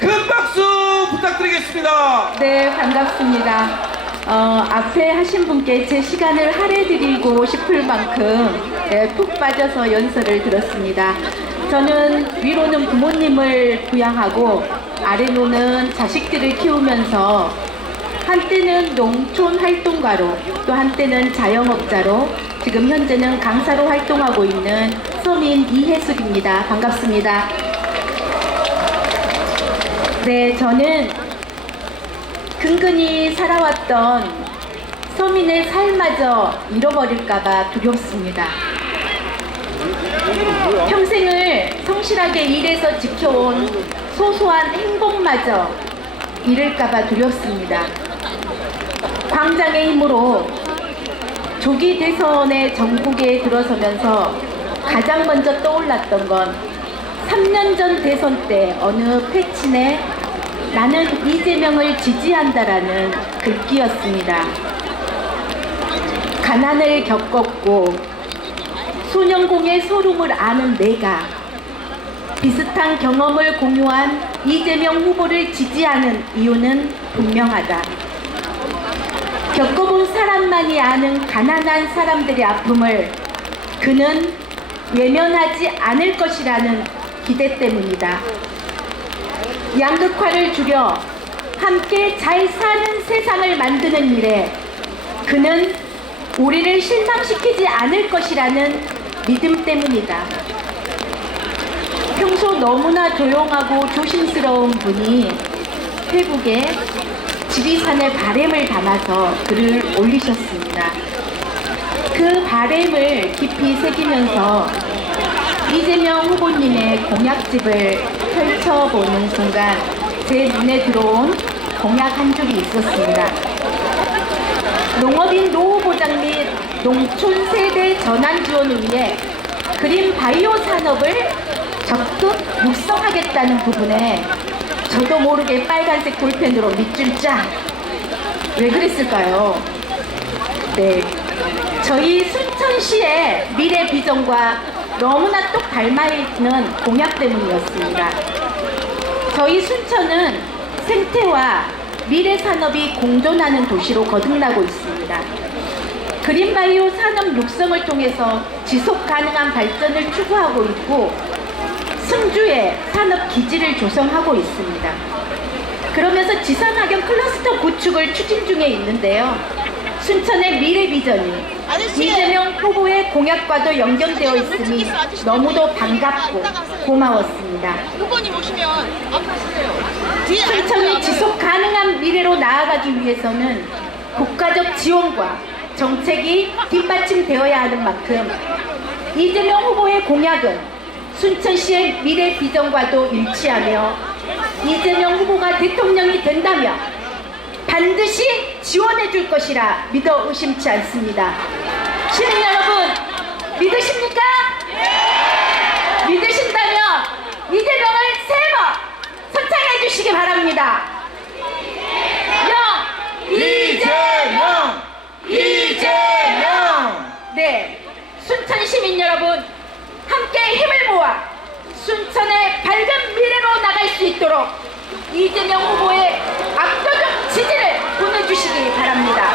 큰 박수 부탁드리겠습니다. 네, 반갑습니다. 앞에 하신 분께 제 시간을 할애드리고 싶을 만큼 푹 빠져서 연설을 들었습니다. 저는 위로는 부모님을 부양하고 아래로는 자식들을 키우면서 한때는 농촌 활동가로 또 한때는 자영업자로 지금 현재는 강사로 활동하고 있는 서민 이혜숙입니다. 반갑습니다. 네, 저는 근근히 살아왔던 서민의 삶마저 잃어버릴까봐 두렵습니다. 평생을 성실하게 일해서 지켜온 소소한 행복마저 잃을까봐 두렵습니다. 광장의 힘으로 조기 대선의 전국에 들어서면서 가장 먼저 떠올랐던 건 3년 전 대선 때 어느 패친에 나는 이재명을 지지한다라는 글귀였습니다. 가난을 겪었고 소년공의 소름을 아는 내가 비슷한 경험을 공유한 이재명 후보를 지지하는 이유는 분명하다. 겪어본 사람만이 아는 가난한 사람들의 아픔을 그는 외면하지 않을 것이라는 기대 때문이다. 양극화를 줄여 함께 잘 사는 세상을 만드는 일에 그는 우리를 실망시키지 않을 것이라는 믿음 때문이다. 평소 너무나 조용하고 조심스러운 분이 페북에 지리산의 바램을 담아서 글을 올리셨습니다. 그 바램을 깊이 새기면서 이재명 후보님의 공약집을 펼쳐보는 순간 제 눈에 들어온 공약 한 줄이 있었습니다. 농업인 노후 보장 및 농촌 세대 전환 지원을 위해 그린 바이오 산업을 적극 육성하겠다는 부분에 저도 모르게 빨간색 볼펜으로 밑줄 짜. 왜 그랬을까요? 네, 저희 순천시의 미래 비전과 너무나 똑 닮아있는 공약 때문이었습니다. 저희 순천은 생태와 미래 산업이 공존하는 도시로 거듭나고 있습니다. 그린바이오 산업 육성을 통해서 지속 가능한 발전을 추구하고 있고 승주의 산업 기지를 조성하고 있습니다. 그러면서 지산학연 클러스터 구축을 추진 중에 있는데요. 순천의 미래 비전이 이재명 후보의 공약과도 연결되어 있으니 너무도 반갑고 고마웠습니다. 후보님 오시면 앞으로 서세요. 순천이 지속 가능한 미래로 나아가기 위해서는 국가적 지원과 정책이 뒷받침되어야 하는 만큼 이재명 후보의 공약은 순천시의 미래 비전과도 일치하며 이재명 후보가 대통령이 된다면 반드시 지원해 줄 것이라 믿어 의심치 않습니다. 시민 여러분, 믿으십니까? 믿으신다면 이재명을 3번 선창해 주시기 바랍니다. 이재명! 이재명! 네, 순천 시민 여러분, 함께 힘을 모아 순천의 밝은 미래로 나갈 수 있도록 이재명 후보의 압도적 지지를 보내주시기 바랍니다.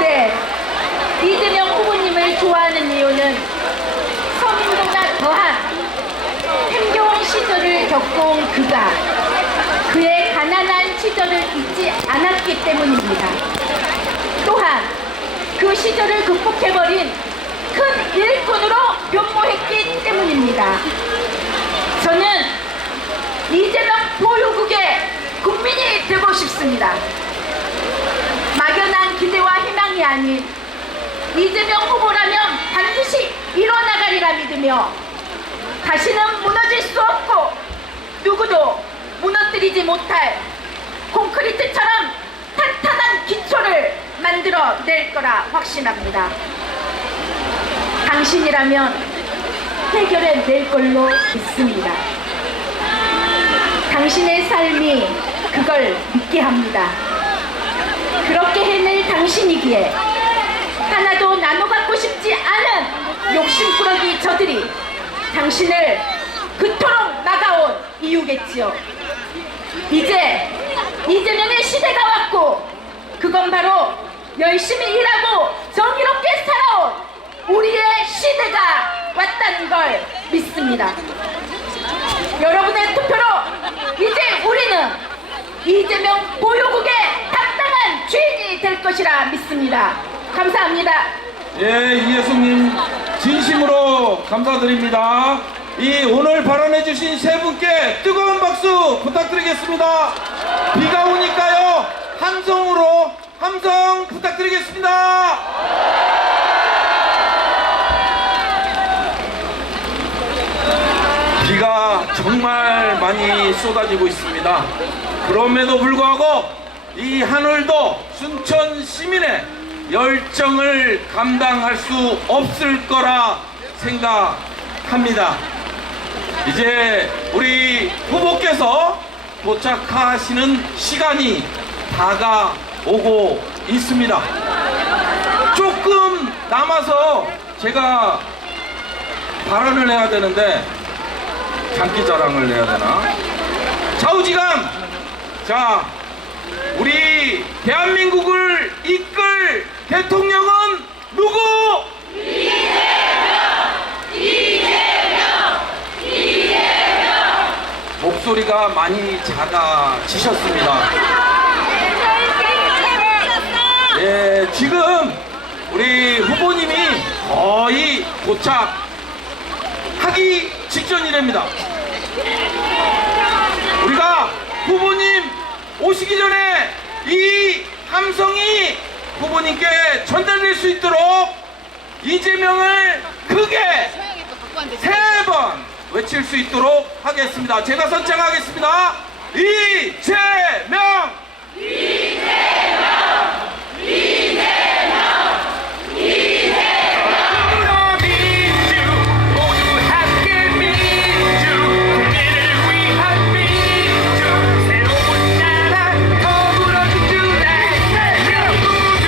네, 이재명 후보님을 좋아하는 이유는 서민보다 더한 힘겨운 시절을 겪어온 그가 그의 가난한 시절을 잊지 않았기 때문입니다. 또한 그 시절을 극복해버린 큰 일꾼으로 변모했기 때문입니다. 저는 이재명 보유국의 국민이 되고 싶습니다. 막연한 기대와 희망이 아닌 이재명 후보라면 반드시 이뤄나가리라 믿으며 다시는 무너질 수 없고 누구도 무너뜨리지 못할 콘크리트처럼 탄탄한 기초를 만들어 낼 거라 확신합니다. 당신이라면 해결해 낼 걸로 믿습니다. 당신의 삶이 그걸 믿게 합니다. 그렇게 해낼 당신이기에 하나도 나눠 갖고 싶지 않은 욕심꾸러기 저들이 당신을 그토록 막아온 이유겠지요. 이제 이재명의 시대가 왔고 그건 바로 열심히 일하고 정의롭게 살아온 우리의 시대가 왔다는 걸 믿습니다. 여러분의 투표로 이제 우리는 이재명 보유국의 당당한 주인이 될 것이라 믿습니다. 감사합니다. 예, 이혜숙님 진심으로 감사드립니다. 이 오늘 발언해주신 세 분께 뜨거운 박수 부탁드리겠습니다. 비가 오니까요, 함성으로 함성 부탁드리겠습니다. 비가 정말 많이 쏟아지고 있습니다. 그럼에도 불구하고 이 하늘도 순천 시민의 열정을 감당할 수 없을 거라 생각합니다. 이제 우리 후보께서 도착하시는 시간이 다가오고 있습니다. 조금 남아서 제가 발언을 해야 되는데 장기자랑을 해야 되나? 좌우지간! 자, 우리 대한민국을 이끌 대통령은 누구? 목소리가 많이 작아지셨습니다. 예, 지금 우리 후보님이 거의 도착하기 직전이랍니다. 우리가 후보님 오시기 전에 이 함성이 후보님께 전달될 수 있도록 이재명을 크게 3번 외칠 수 있도록 하겠습니다. 제가 선창하겠습니다. 이재명! 이재명! 이재명! 이재명! 민주 모두 함께 민주 국민을 위한 민주 새로운 나라 더불어 민주당 모두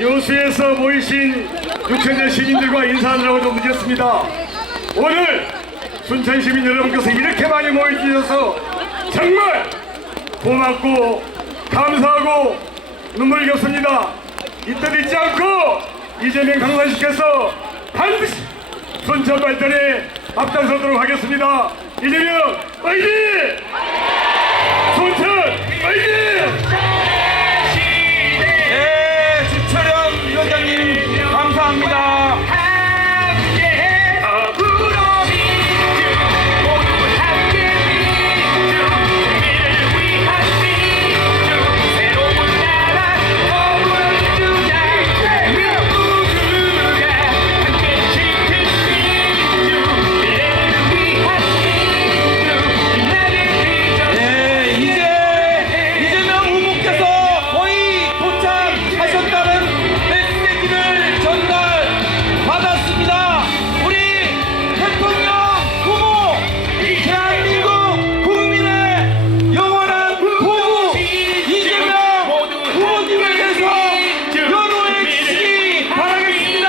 여수에서 모이신 6천여 시민들과 인사하느라고 좀 늦었습니다. 오늘 순천 시민 여러분께서 이렇게 많이 모여주셔서 정말 고맙고 감사하고 눈물겹습니다. 이때 잊지 않고 이재명 강산시켜서 반드시 순천 발전에 앞장서도록 하겠습니다. 이재명 화이팅! 순천 화이팅! 네, 주철현 위원장님 감사합니다. 네, 이재명 후보께서 거의 도착하셨다는 메시지를 전달받았습니다. 우리 대통령 후보, 대한민국 국민의 영원한 후보 이재명 후보님을 위해서 연호해 주시기 바라겠습니다.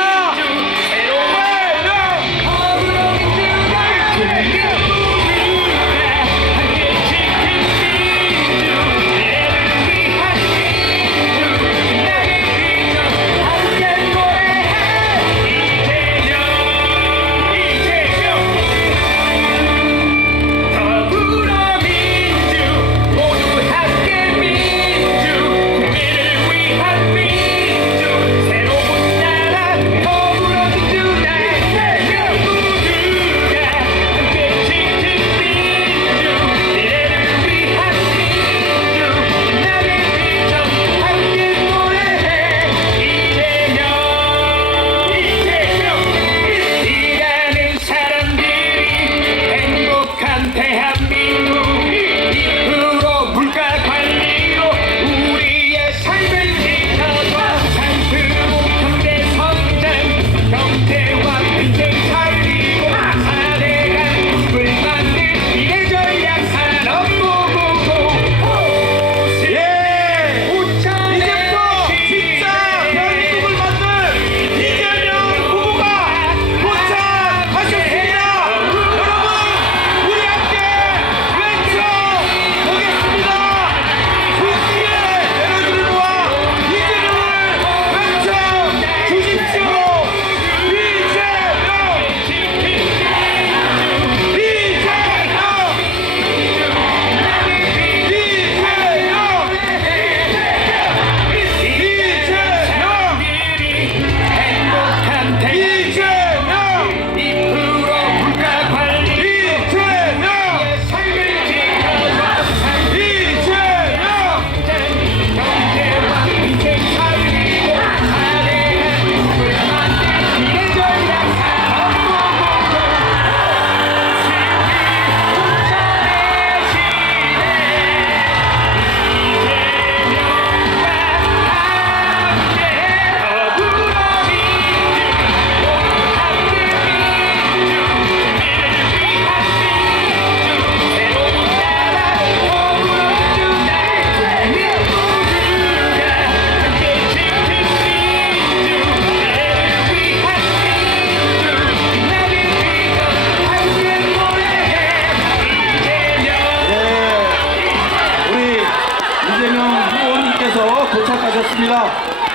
도착하셨습니다.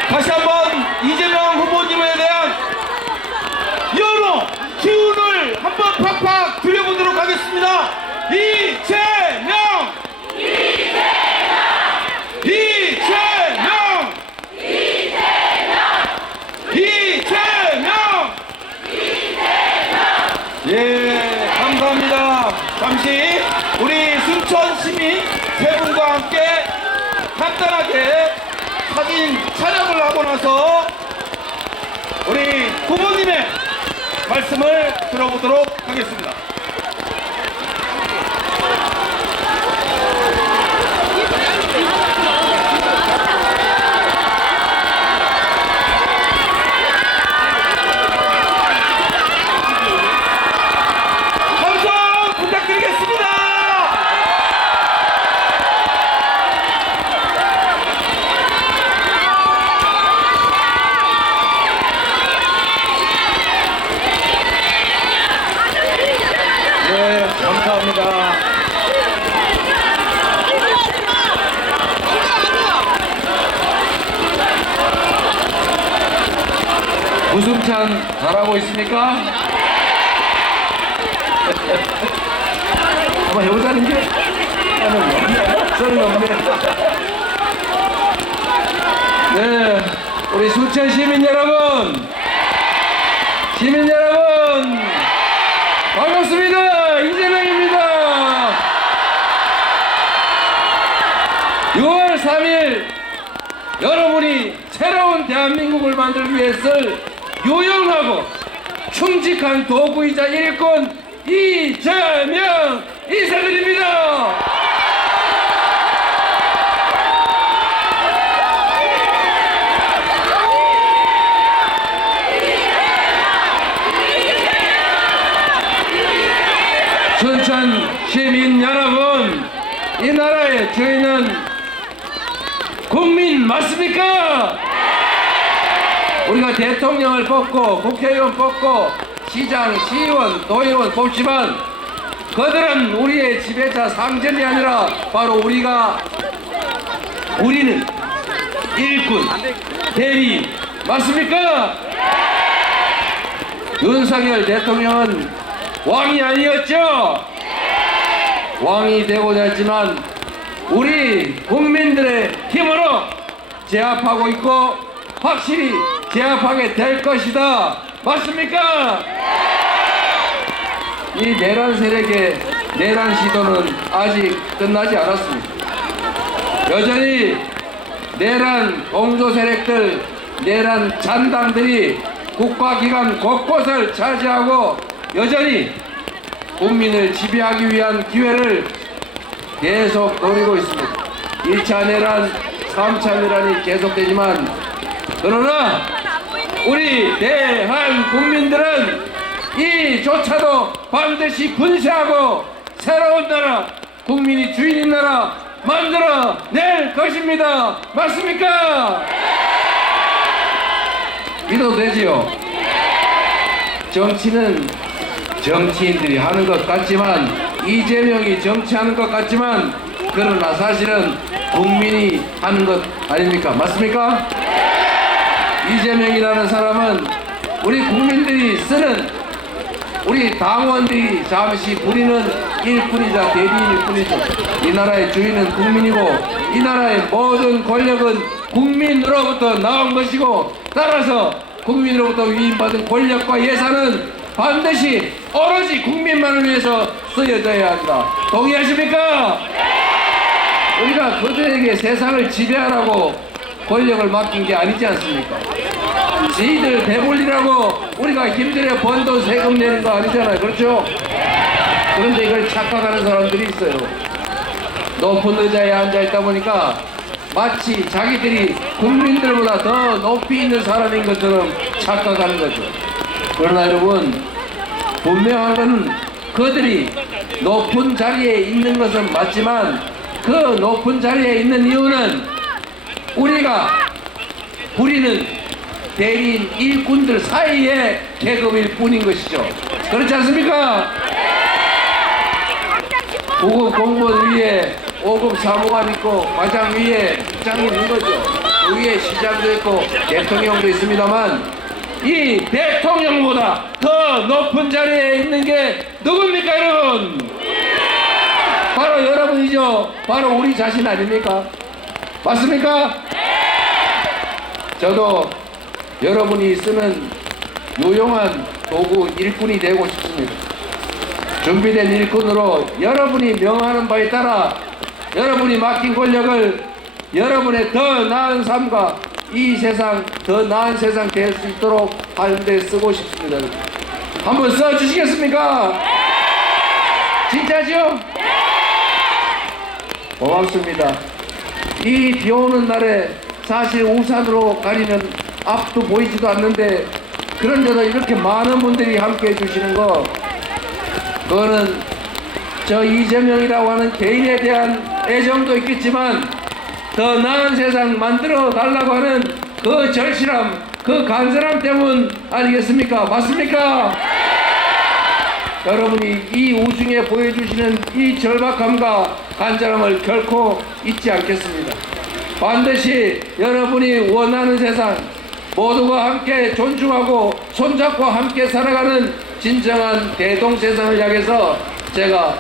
다시 한번 이재명 후보님에 대한 여러 기운을 한번 팍팍 드려보도록 하겠습니다. 이재명! 이재명! 이재명! 이재명! 이재명! 이재명! 예, 감사합니다. 잠시 우리 순천 시민 세 분과 함께 간단하게 사진 촬영을 하고 나서 우리 후보님의 말씀을 들어보도록 하겠습니다. 구승찬 잘하고 있습니까? 한번 해보자는 게? 저는 없네. 네, 우리 순천 시민 여러분, 반갑습니다. 이재명입니다. 6월 3일 여러분이 새로운 대한민국을 만들기 위해 쓸 유용하고 충직한 도구이자 일꾼 이재명 인사드립니다. 순천 시민 여러분, 이 나라의 저희는 국민 맞습니까? 우리가 대통령을 뽑고 국회의원 뽑고 시장, 시의원, 도의원 뽑지만 그들은 우리의 지배자 상전이 아니라 바로 우리는 일꾼, 대리 맞습니까? 윤석열 대통령은 왕이 아니었죠? 왕이 되고자 했지만 우리 국민들의 힘으로 제압하고 있고 확실히 제압하게 될 것이다. 맞습니까? 이 내란 세력의 내란 시도는 아직 끝나지 않았습니다. 여전히 내란 공조 세력들, 내란 잔당들이 국가기관 곳곳을 차지하고 여전히 국민을 지배하기 위한 기회를 계속 노리고 있습니다. 1차 내란, 3차 내란이 계속되지만 그러나 우리 대한 국민들은 이조차도 반드시 분쇄하고 새로운 나라, 국민이 주인인 나라 만들어 낼 것입니다. 맞습니까? 믿어도 되지요? 정치는 정치인들이 하는 것 같지만, 이재명이 정치하는 것 같지만, 그러나 사실은 국민이 하는 것 아닙니까? 맞습니까? 이재명이라는 사람은 우리 국민들이 쓰는, 우리 당원들이 잠시 부리는 일꾼이자 대리인일 뿐이죠. 이 나라의 주인은 국민이고 이 나라의 모든 권력은 국민으로부터 나온 것이고, 따라서 국민으로부터 위임받은 권력과 예산은 반드시 오로지 국민만을 위해서 쓰여져야 한다. 동의하십니까? 우리가 그들에게 세상을 지배하라고 권력을 맡긴 게 아니지 않습니까? 지들 배불리라고 우리가 힘들어 번 돈 세금 내는 거 아니잖아요. 그렇죠? 그런데 이걸 착각하는 사람들이 있어요. 높은 의자에 앉아있다 보니까 마치 자기들이 국민들보다 더 높이 있는 사람인 것처럼 착각하는 거죠. 그러나 여러분, 분명한 건 그들이 높은 자리에 있는 것은 맞지만 그 높은 자리에 있는 이유는 우리가 부리는 대리인 일꾼들 사이의 계급일 뿐인 것이죠. 그렇지 않습니까? 9급 공무원 위에 5급 사무관 있고 과장 위에 국장이 있는 거죠. 그 위에 시장도 있고 대통령도 있습니다만, 이 대통령보다 더 높은 자리에 있는 게 누굽니까, 여러분? 바로 여러분이죠. 바로 우리 자신 아닙니까? 맞습니까? 저도 여러분이 쓰는 유용한 도구 일꾼이 되고 싶습니다. 준비된 일꾼으로 여러분이 명하는 바에 따라 여러분이 맡긴 권력을 여러분의 더 나은 삶과 이 세상, 더 나은 세상 될 수 있도록 하는 데 쓰고 싶습니다. 한번 써주시겠습니까? 진짜죠? 고맙습니다. 이 비 오는 날에 사실 우산으로 가리면 앞도 보이지도 않는데 그런데도 이렇게 많은 분들이 함께 해주시는 거, 그거는 저 이재명이라고 하는 개인에 대한 애정도 있겠지만 더 나은 세상 만들어 달라고 하는 그 절실함, 그 간절함 때문 아니겠습니까? 맞습니까? 여러분이 이 우중에 보여주시는 이 절박함과 간절함을 결코 잊지 않겠습니다. 반드시 여러분이 원하는 세상, 모두가 함께 존중하고 손잡고 함께 살아가는 진정한 대동세상을 향해서 제가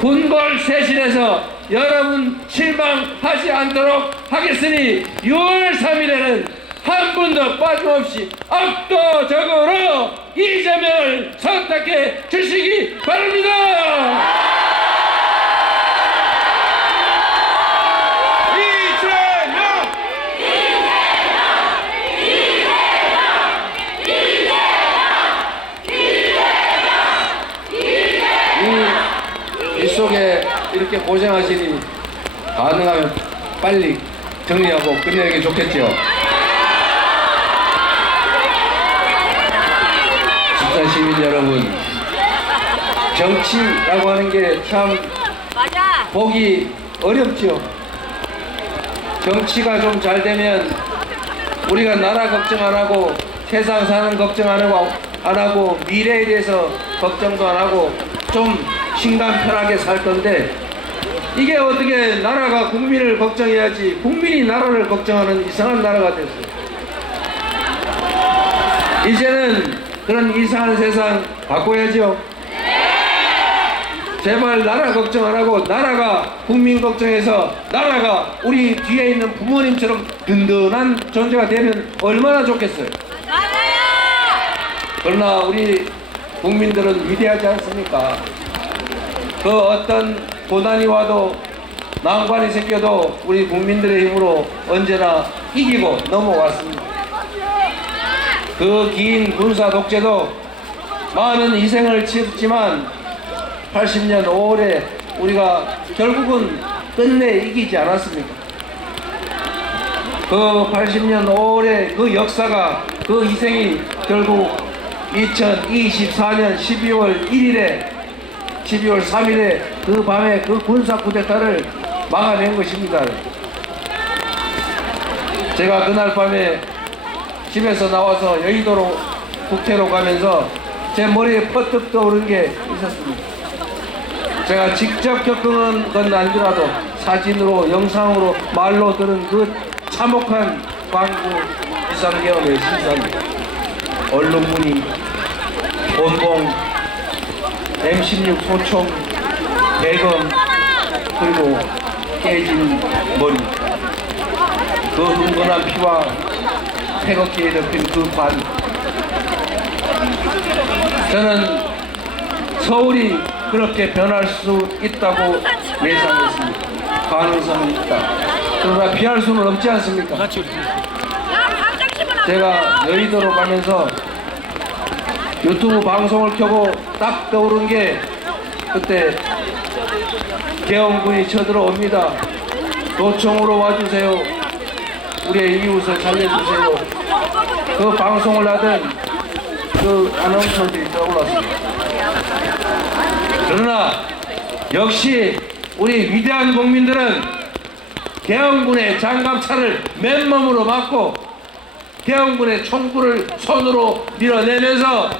군골쇄신해서 여러분 실망하지 않도록 하겠으니 6월 3일에는 한 분도 빠짐없이 압도적으로 이재명을 선택해 주시기 바랍니다. 이 속에 이렇게 고생하시니 가능하면 빨리 정리하고 끝내는 게 좋겠죠. 집사 시민 여러분, 정치라고 하는 게 참 보기 어렵죠. 정치가 좀 잘 되면 우리가 나라 걱정 안 하고 세상 사는 걱정 안 하고 미래에 대해서 걱정도 안 하고 좀 신간 편하게 살 건데, 이게 어떻게 나라가 국민을 걱정해야지 국민이 나라를 걱정하는 이상한 나라가 됐어요. 이제는 그런 이상한 세상 바꿔야죠. 제발 나라 걱정 안 하고 나라가 국민 걱정해서 나라가 우리 뒤에 있는 부모님처럼 든든한 존재가 되면 얼마나 좋겠어요. 그러나 우리 국민들은 위대하지 않습니까? 그 어떤 고난이 와도 난관이 생겨도 우리 국민들의 힘으로 언제나 이기고 넘어왔습니다. 그 긴 군사 독재도 많은 희생을 치렀지만 80년 5월에 우리가 결국은 끝내 이기지 않았습니까? 그 80년 5월의 그 역사가, 그 희생이 결국 2024년 12월 1일에 12월 3일에 그 밤에 그 군사 쿠데타를 막아낸 것입니다. 제가 그날 밤에 집에서 나와서 여의도로 국회로 가면서 제 머리에 퍼뜩 떠오른 게 있었습니다. 제가 직접 겪은 건 아니더라도 사진으로, 영상으로, 말로 들은 그 참혹한 광주 비상계엄의 신상, 언론문이, 본봉, M16 소총, 대검, 그리고 깨진 머리, 그 흥건한 피와 태극기에 덮인 그 관. 저는 서울이 그렇게 변할 수 있다고 예상했습니다. 가능성은 있다. 그러나 피할 수는 없지 않습니까? 제가 여의도로 가면서 유튜브 방송을 켜고 딱 떠오른 게, 그때 계엄군이 쳐들어옵니다. 도청으로 와주세요. 우리의 이웃을 살려주세요. 그 방송을 하던 그 아나운서들이 떠올랐습니다. 그러나 역시 우리 위대한 국민들은 계엄군의 장갑차를 맨몸으로 맞고 계엄군의 총구를 손으로 밀어내면서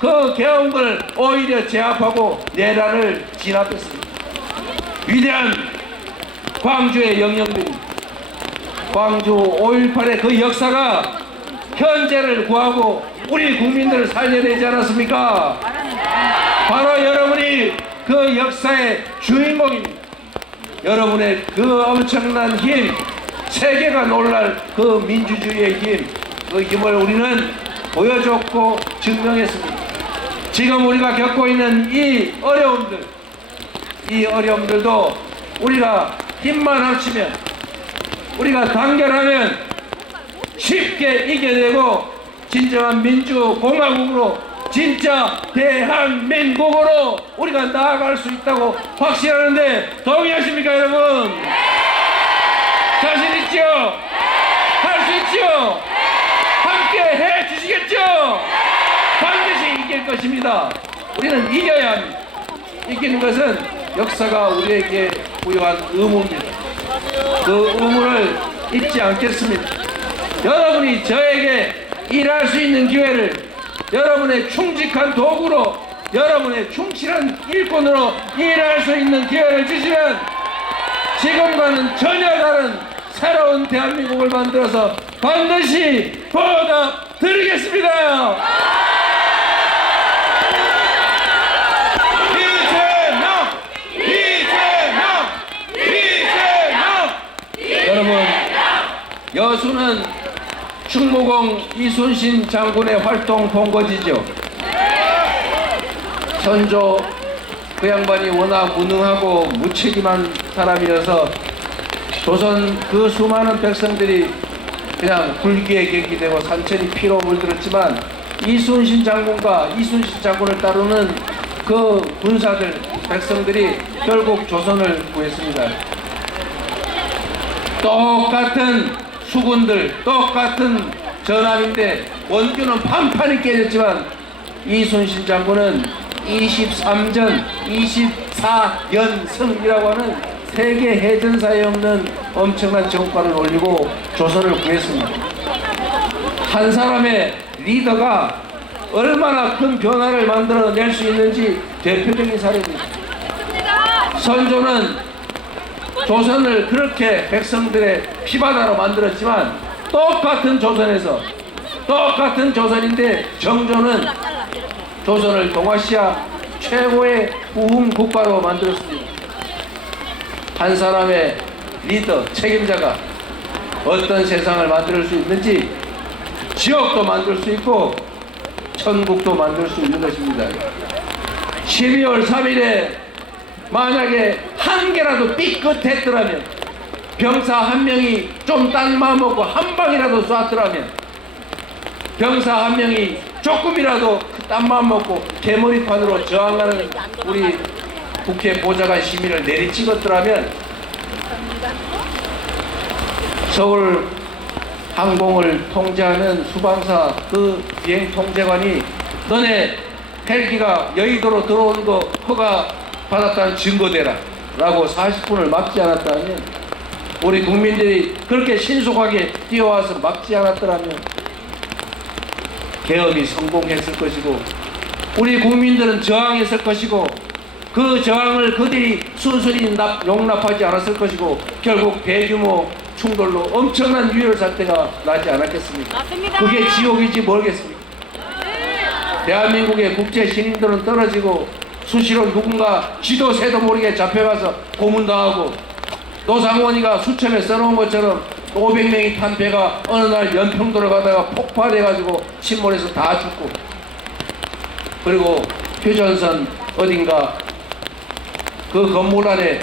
그 계엄군을 오히려 제압하고 내란을 진압했습니다. 위대한 광주의 영령들입니다. 광주 5.18의 그 역사가 현재를 구하고 우리 국민들을 살려내지 않았습니까? 바로 여러분이 그 역사의 주인공입니다. 여러분의 그 엄청난 힘, 세계가 놀랄 그 민주주의의 힘, 그 힘을 우리는 보여줬고 증명했습니다. 지금 우리가 겪고 있는 이 어려움들도 우리가 힘만 합치면, 우리가 단결하면 쉽게 이겨내고 진정한 민주공화국으로, 진짜 대한민국으로 우리가 나아갈 수 있다고 확신하는데 동의하십니까, 여러분? 자신 있죠? 할 수 있죠? 함께 해 주시겠죠? 반드시 이길 것입니다. 우리는 이겨야 합니다. 이기는 것은 역사가 우리에게 부여한 의무입니다. 그 의무를 잊지 않겠습니다. 여러분이 저에게 일할 수 있는 기회를, 여러분의 충직한 도구로, 여러분의 충실한 일꾼으로 일할 수 있는 기회를 주시면 지금과는 전혀 다른 새로운 대한민국을 만들어서 반드시 보답 드리겠습니다. 여러분, 여수는 충무공 이순신 장군의 활동 본거지죠. 선조 그 양반이 워낙 무능하고 무책임한 사람이어서 조선 그 수많은 백성들이 그냥 불기에 객기되고 산천이 피로 물들었지만 이순신 장군과 이순신 장군을 따르는 그 군사들, 백성들이 결국 조선을 구했습니다. 똑같은 수군들, 똑같은 전함인데 원규는 판판이 깨졌지만 이순신 장군은 23전, 24연승이라고 하는 세계 해전사에 없는 엄청난 정과를 올리고 조선을 구했습니다. 한 사람의 리더가 얼마나 큰 변화를 만들어낼 수 있는지 대표적인 사례입니다. 선조는 조선을 그렇게 백성들의 피바다로 만들었지만 똑같은 조선에서 똑같은 조선인데 정조는 조선을 동아시아 최고의 부흥 국가로 만들었습니다. 한 사람의 리더, 책임자가 어떤 세상을 만들 수 있는지 지옥도 만들 수 있고 천국도 만들 수 있는 것입니다. 12월 3일에 만약에 한 개라도 삐끗했더라면, 병사 한 명이 좀 딴 마음 먹고 한 방이라도 쐈더라면, 병사 한 명이 조금이라도 딴 마음 먹고 개머리판으로 저항하는 우리 국회 보좌관 시민을 내리찍었더라면 서울 항공을 통제하는 수방사 그 비행 통제관이 너네 헬기가 여의도로 들어오는 거 허가 받았다는 증거 대라 라고 40분을 막지 않았다면, 우리 국민들이 그렇게 신속하게 뛰어와서 막지 않았더라면 개업이 성공했을 것이고 우리 국민들은 저항했을 것이고 그 저항을 그들이 순순히 용납하지 않았을 것이고 결국 대규모 충돌로 엄청난 유혈 사태가 나지 않았겠습니까? 맞습니다. 그게 지옥이지 뭐겠습니까? 대한민국의 국제 신인들은 떨어지고 수시로 누군가 지도 새도 모르게 잡혀가서 고문당하고 노상원이가 수첩에 써놓은 것처럼 500명이 탄 배가 어느 날 연평도를 가다가 폭발해가지고 침몰해서 다 죽고, 그리고 휴전선 어딘가 그 건물 안에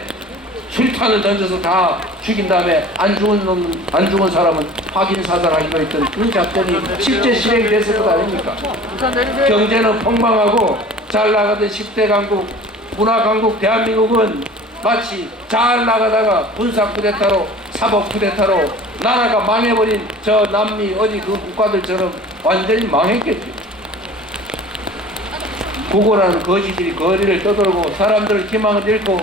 술탄을 던져서 다 죽인 다음에 안 죽은 사람은 확인 사살하기로 했던 그 작전이 실제 실행됐을 것 아닙니까? 경제는 폭망하고 잘 나가던 10대 강국, 문화 강국 대한민국은 마치 잘 나가다가 군사 쿠데타로, 사법 쿠데타로 나라가 망해버린 저 남미 어디 그 국가들처럼 완전히 망했겠죠. 구고라는 거지들이 거리를 떠돌고 사람들 희망을 잃고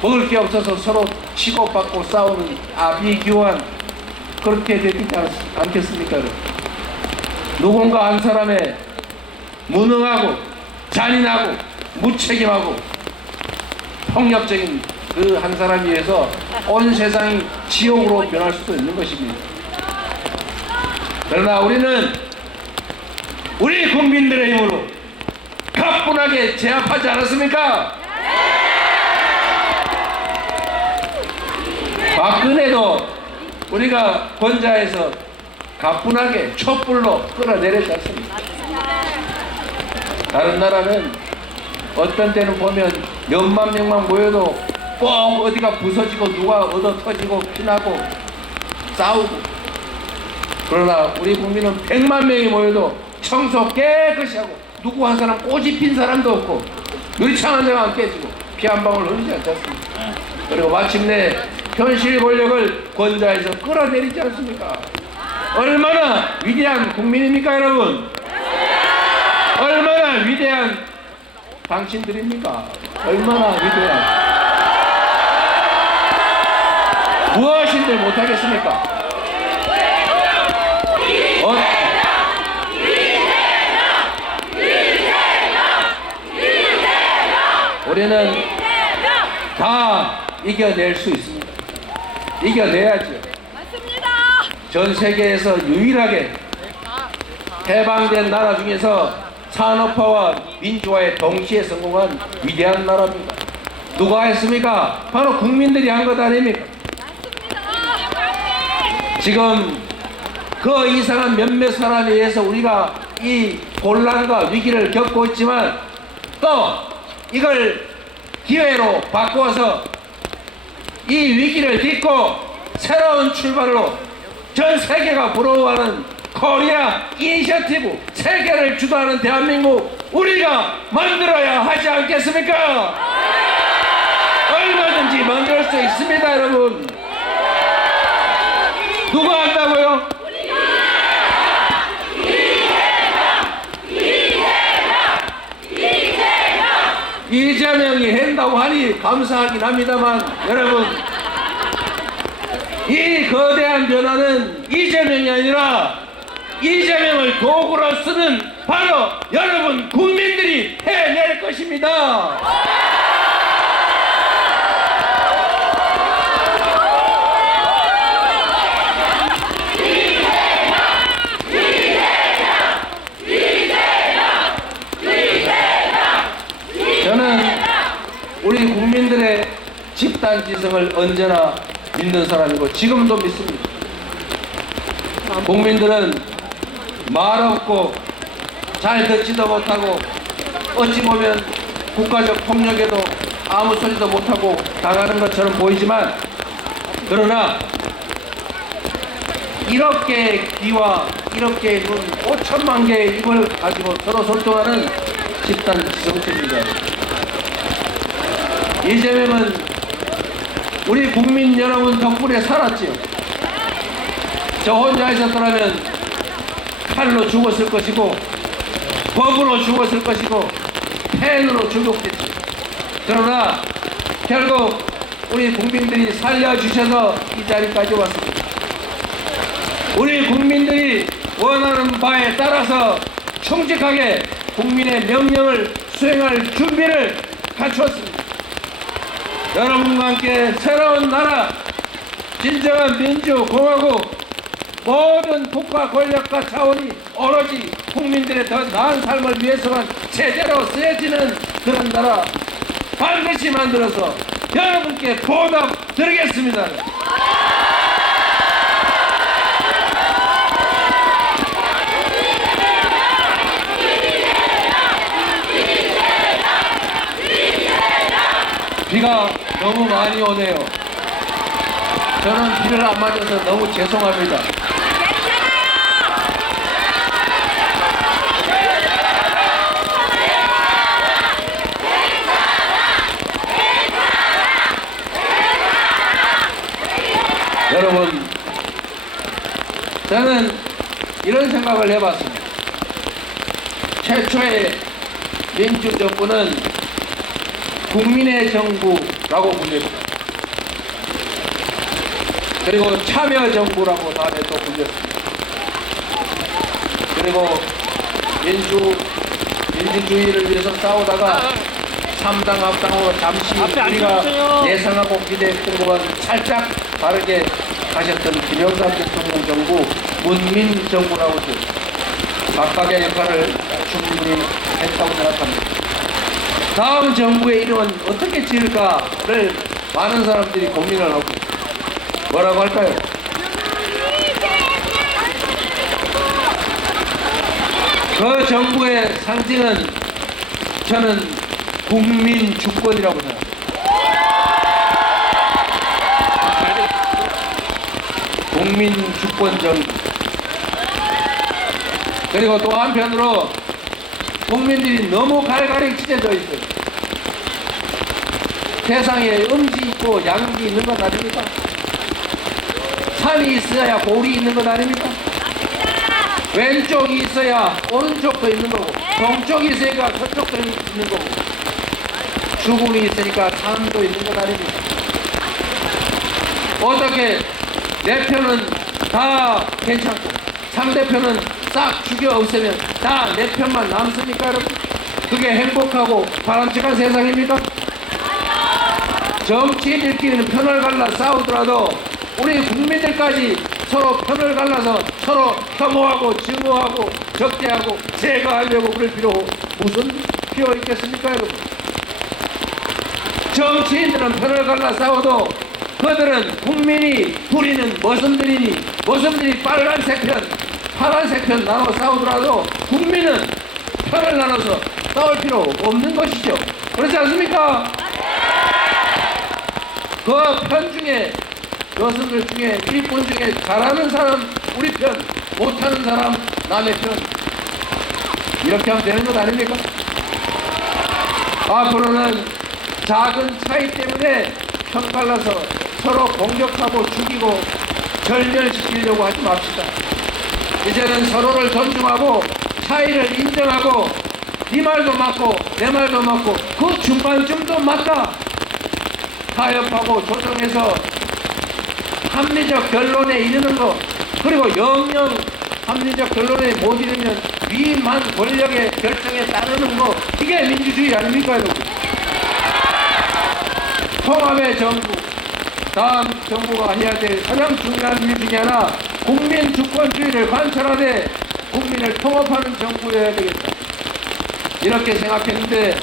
먹을 게 없어서 서로 치고받고 싸우는 아비규환, 그렇게 되지 않겠습니까? 누군가 한 사람의 무능하고 잔인하고 무책임하고 폭력적인 그 한 사람에 의해서 온 세상이 지옥으로 변할 수도 있는 것입니다. 그러나 우리는 우리 국민들의 힘으로 가뿐하게 제압하지 않았습니까? 박근혜도 우리가 권좌에서 가뿐하게 촛불로 끌어내렸지 않습니까? 다른 나라는 어떤 때는 보면 몇만 명만 모여도 꼭 어디가 부서지고 누가 얻어 터지고 피나고 싸우고, 그러나 우리 국민은 100만 명이 모여도 청소 깨끗이 하고 누구 한 사람 꼬집 핀 사람도 없고 유리창 한 장 안 깨지고 피 한 방울 흘리지 않지 않습니까? 그리고 마침내 현실 권력을 권좌에서 끌어내리지 않습니까? 얼마나 위대한 국민입니까, 여러분? 얼마나 위대한 당신들입니까? 얼마나 위대한, 무엇인들 못하겠습니까? 우리는 다 이겨낼 수 있습니다. 이겨내야죠. 전 세계에서 유일하게 해방된 나라 중에서 산업화와 민주화에 동시에 성공한 위대한 나라입니다. 누가 했습니까? 바로 국민들이 한 것 아닙니까? 지금 그 이상한 몇몇 사람에 의해서 우리가 이 곤란과 위기를 겪고 있지만 또 이걸 기회로 바꾸어서 이 위기를 딛고 새로운 출발로 전 세계가 부러워하는 코리아 이니셔티브, 세계를 주도하는 대한민국 우리가 만들어야 하지 않겠습니까? 얼마든지 만들 수 있습니다, 여러분. 누가 한다고요? 이재명이 한다고 하니 감사하긴 합니다만, 여러분, 이 거대한 변화는 이재명이 아니라 이재명을 도구로 쓰는 바로 여러분 국민들이 해낼 것입니다. 저는 우리 국민들의 집단지성을 언제나 믿는 사람이고 지금도 믿습니다. 국민들은 말 없고 잘 듣지도 못하고 어찌 보면 국가적 폭력에도 아무 소리도 못하고 당하는 것처럼 보이지만, 그러나 이렇게 귀와 이렇게 눈 5천만 개의 입을 가지고 서로 소통하는 집단 지성체입니다. 이재명은 우리 국민 여러분 덕분에 살았지요. 저 혼자 있었더라면 칼로 죽었을 것이고 법으로 죽었을 것이고 펜으로 죽었겠지. 그러나 결국 우리 국민들이 살려주셔서 이 자리까지 왔습니다. 우리 국민들이 원하는 바에 따라서 충직하게 국민의 명령을 수행할 준비를 갖추었습니다. 여러분과 함께 새로운 나라, 진정한 민주공화국, 모든 국가 권력과 차원이 오로지 국민들의 더 나은 삶을 위해서만 제대로 쓰여지는 그런 나라 반드시 만들어서 여러분께 보답드리겠습니다. 비가 너무 많이 오네요. 저는 비를 안 맞아서 너무 죄송합니다. 여러분, 저는 이런 생각을 해봤습니다. 최초의 민주정부는 국민의 정부라고 불립니다. 그리고 참여정부라고 다음에 또 불렸습니다. 그리고 민주주의를 위해서 싸우다가 3당 합당으로 잠시 우리가 예상하고 기대했던 것과는 살짝 다르게 하셨던 김영삼 대통령 정부, 문민 정부라고 각각의 역할을 충분히 했다고 생각합니다. 다음 정부의 이름은 어떻게 지을까를 많은 사람들이 고민을 하고 뭐라고 할까요? 그 정부의 상징은 저는 국민 주권이라고 생각합니다. 국민 주권 정부. 그리고 또 한편으로 국민들이 너무 갈갈이 찢어져 있어요. 세상에 음지 있고 양지 있는 것 아닙니까? 산이 있어야 골이 있는 것 아닙니까? 왼쪽이 있어야 오른쪽도 있는 거고, 동쪽이 있으니까 서쪽도 있는 거고, 죽음이 있으니까 삶도 있는 것 아닙니까? 어떻게 내 편은 다 괜찮고 상대편은 싹 죽여 없애면 다 내 편만 남습니까, 여러분? 그게 행복하고 바람직한 세상입니까? 정치인들끼리는 편을 갈라 싸우더라도 우리 국민들까지 서로 편을 갈라서 서로 혐오하고 증오하고 적대하고 제거하려고 그럴 필요 무슨 필요 있겠습니까, 여러분? 정치인들은 편을 갈라 싸워도 그들은 국민이 부리는 머슴들이 빨간색 편, 파란색 편 나눠 싸우더라도 국민은 편을 나눠서 싸울 필요 없는 것이죠. 그렇지 않습니까? 그 편 중에 여성들 중에 일꾼 중에 잘하는 사람 우리 편, 못하는 사람 남의 편, 이렇게 하면 되는 것 아닙니까? 앞으로는 작은 차이 때문에 편 갈라서 서로 공격하고 죽이고 절멸시키려고 하지 맙시다. 이제는 서로를 존중하고 차이를 인정하고 네 말도 맞고 내 말도 맞고 그 중간쯤도 맞다 타협하고 조정해서 합리적 결론에 이르는 것, 그리고 영영 합리적 결론에 못 이르면 위만 권력의 결정에 따르는 것, 이게 민주주의 아닙니까, 여러분? 통합의 정부, 다음 정부가 해야 될 가장 중요한 일 중에 하나, 국민 주권주의를 관철하되 국민을 통합하는 정부여야 되겠다, 이렇게 생각했는데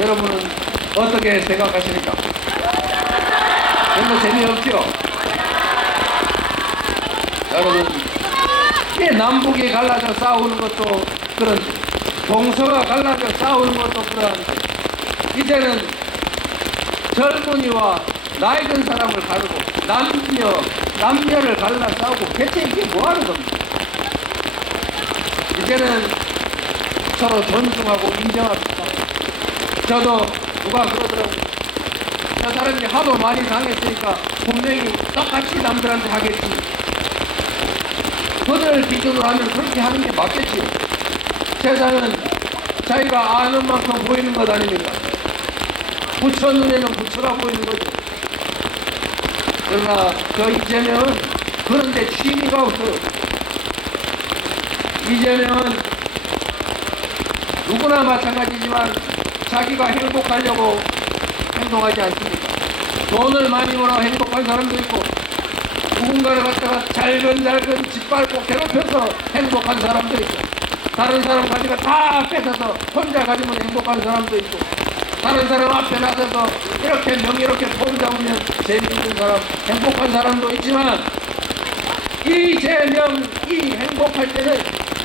여러분은 어떻게 생각하십니까? 별로 재미없죠? 여러분, 이게 남북이 갈라져 싸우는 것도 그런데 동서가 갈라져 싸우는 것도 그런데 이제는 젊은이와 나이 든 사람을 가르고 남녀를 갈라 싸우고 대체 이게 뭐 하는 겁니까? 이제는 서로 존중하고 인정합시다. 저도 누가 그러더라고요. 저 사람이 하도 많이 당했으니까 분명히 똑같이 남들한테 하겠지. 그들을 기준으로 하면 그렇게 하는 게 맞겠지. 세상은 자기가 아는 만큼 보이는 것 아닙니까? 부처 눈에는 부처가 보이는 거죠. 그러나 저 이재명은 그런데 취미가 없어요. 이재명은 누구나 마찬가지지만 자기가 행복하려고 행동하지 않습니다. 돈을 많이 벌어 행복한 사람도 있고 누군가를 갖다가 잘근잘근 짓밟고 괴롭혀서 행복한 사람도 있고 다른 사람 가지가 다 뺏어서 혼자 가지면 행복한 사람도 있고 다른 사람 앞에 나서서 이렇게 명예롭게 폼 잡으면 재미있는 사람, 행복한 사람도 있지만 이재명이 행복할 때는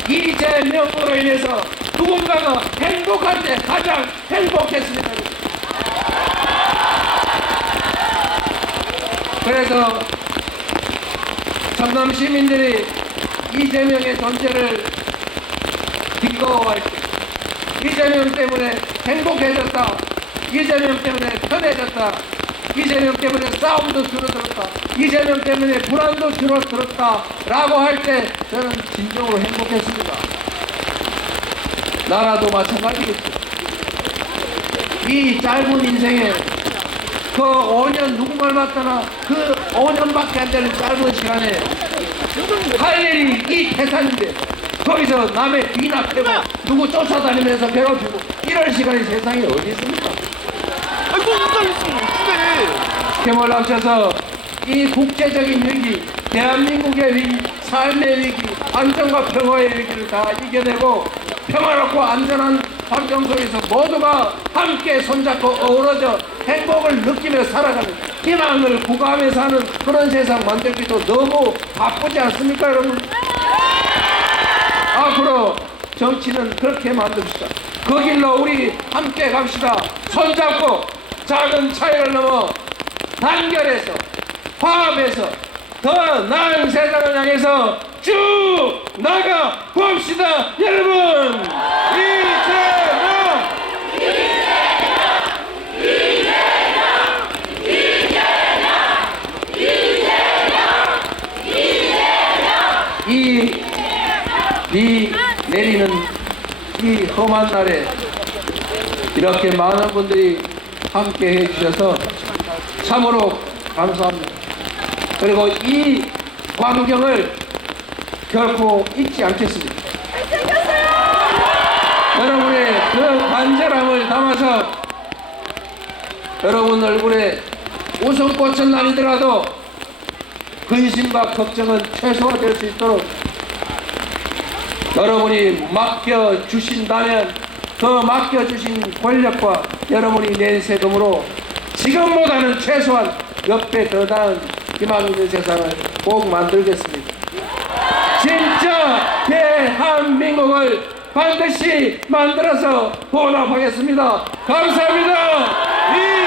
이재명으로 인해서 누군가가 행복할 때 가장 행복했습니다. 그래서 전남 시민들이 이재명의 존재를 기꺼워할 때, 이재명 때문에 행복해졌다, 이재명 때문에 편해졌다, 이재명 때문에 싸움도 줄어들었다, 이재명 때문에 불안도 줄어들었다 라고 할 때 저는 진정으로 행복했습니다. 나라도 마찬가지겠죠. 이 짧은 인생에 그 5년 누구 말 맞다나 그 5년밖에 안 되는 짧은 시간에 할 일이 이 태산인데 거기서 남의 뒤나 패고 누구 쫓아다니면서 괴롭히고 이럴 시간이 세상에 어디 있습니까? 아이고 운전했으면 어떡해. 힘을 합쳐서 이 국제적인 위기, 대한민국의 위기, 삶의 위기, 안전과 평화의 위기를 다 이겨내고 평화롭고 안전한 환경 속에서 모두가 함께 손잡고 어우러져 행복을 느끼며 살아가는 희망을 구가하며 사는 그런 세상 만들기도 너무 바쁘지 않습니까, 여러분? 앞으로 정치는 그렇게 만듭시다. 그 길로 우리 함께 갑시다. 손잡고 작은 차이를 넘어 단결해서 화합해서 더 나은 세상을 향해서 쭉 나가 봅시다, 여러분. 이재명! 비 내리는 이 험한 날에 이렇게 많은 분들이 함께 해주셔서 참으로 감사합니다. 그리고 이 광경을 결코 잊지 않겠습니다. 여러분의 그 간절함을 담아서 여러분 얼굴에 웃음꽃은 아니더라도 근심과 걱정은 최소화될 수 있도록 여러분이 맡겨주신다면 그 맡겨주신 권력과 여러분이 낸 세금으로 지금보다는 최소한 몇 배 더 나은 희망 있는 세상을 꼭 만들겠습니다. 진짜 대한민국을 반드시 만들어서 보답하겠습니다. 감사합니다.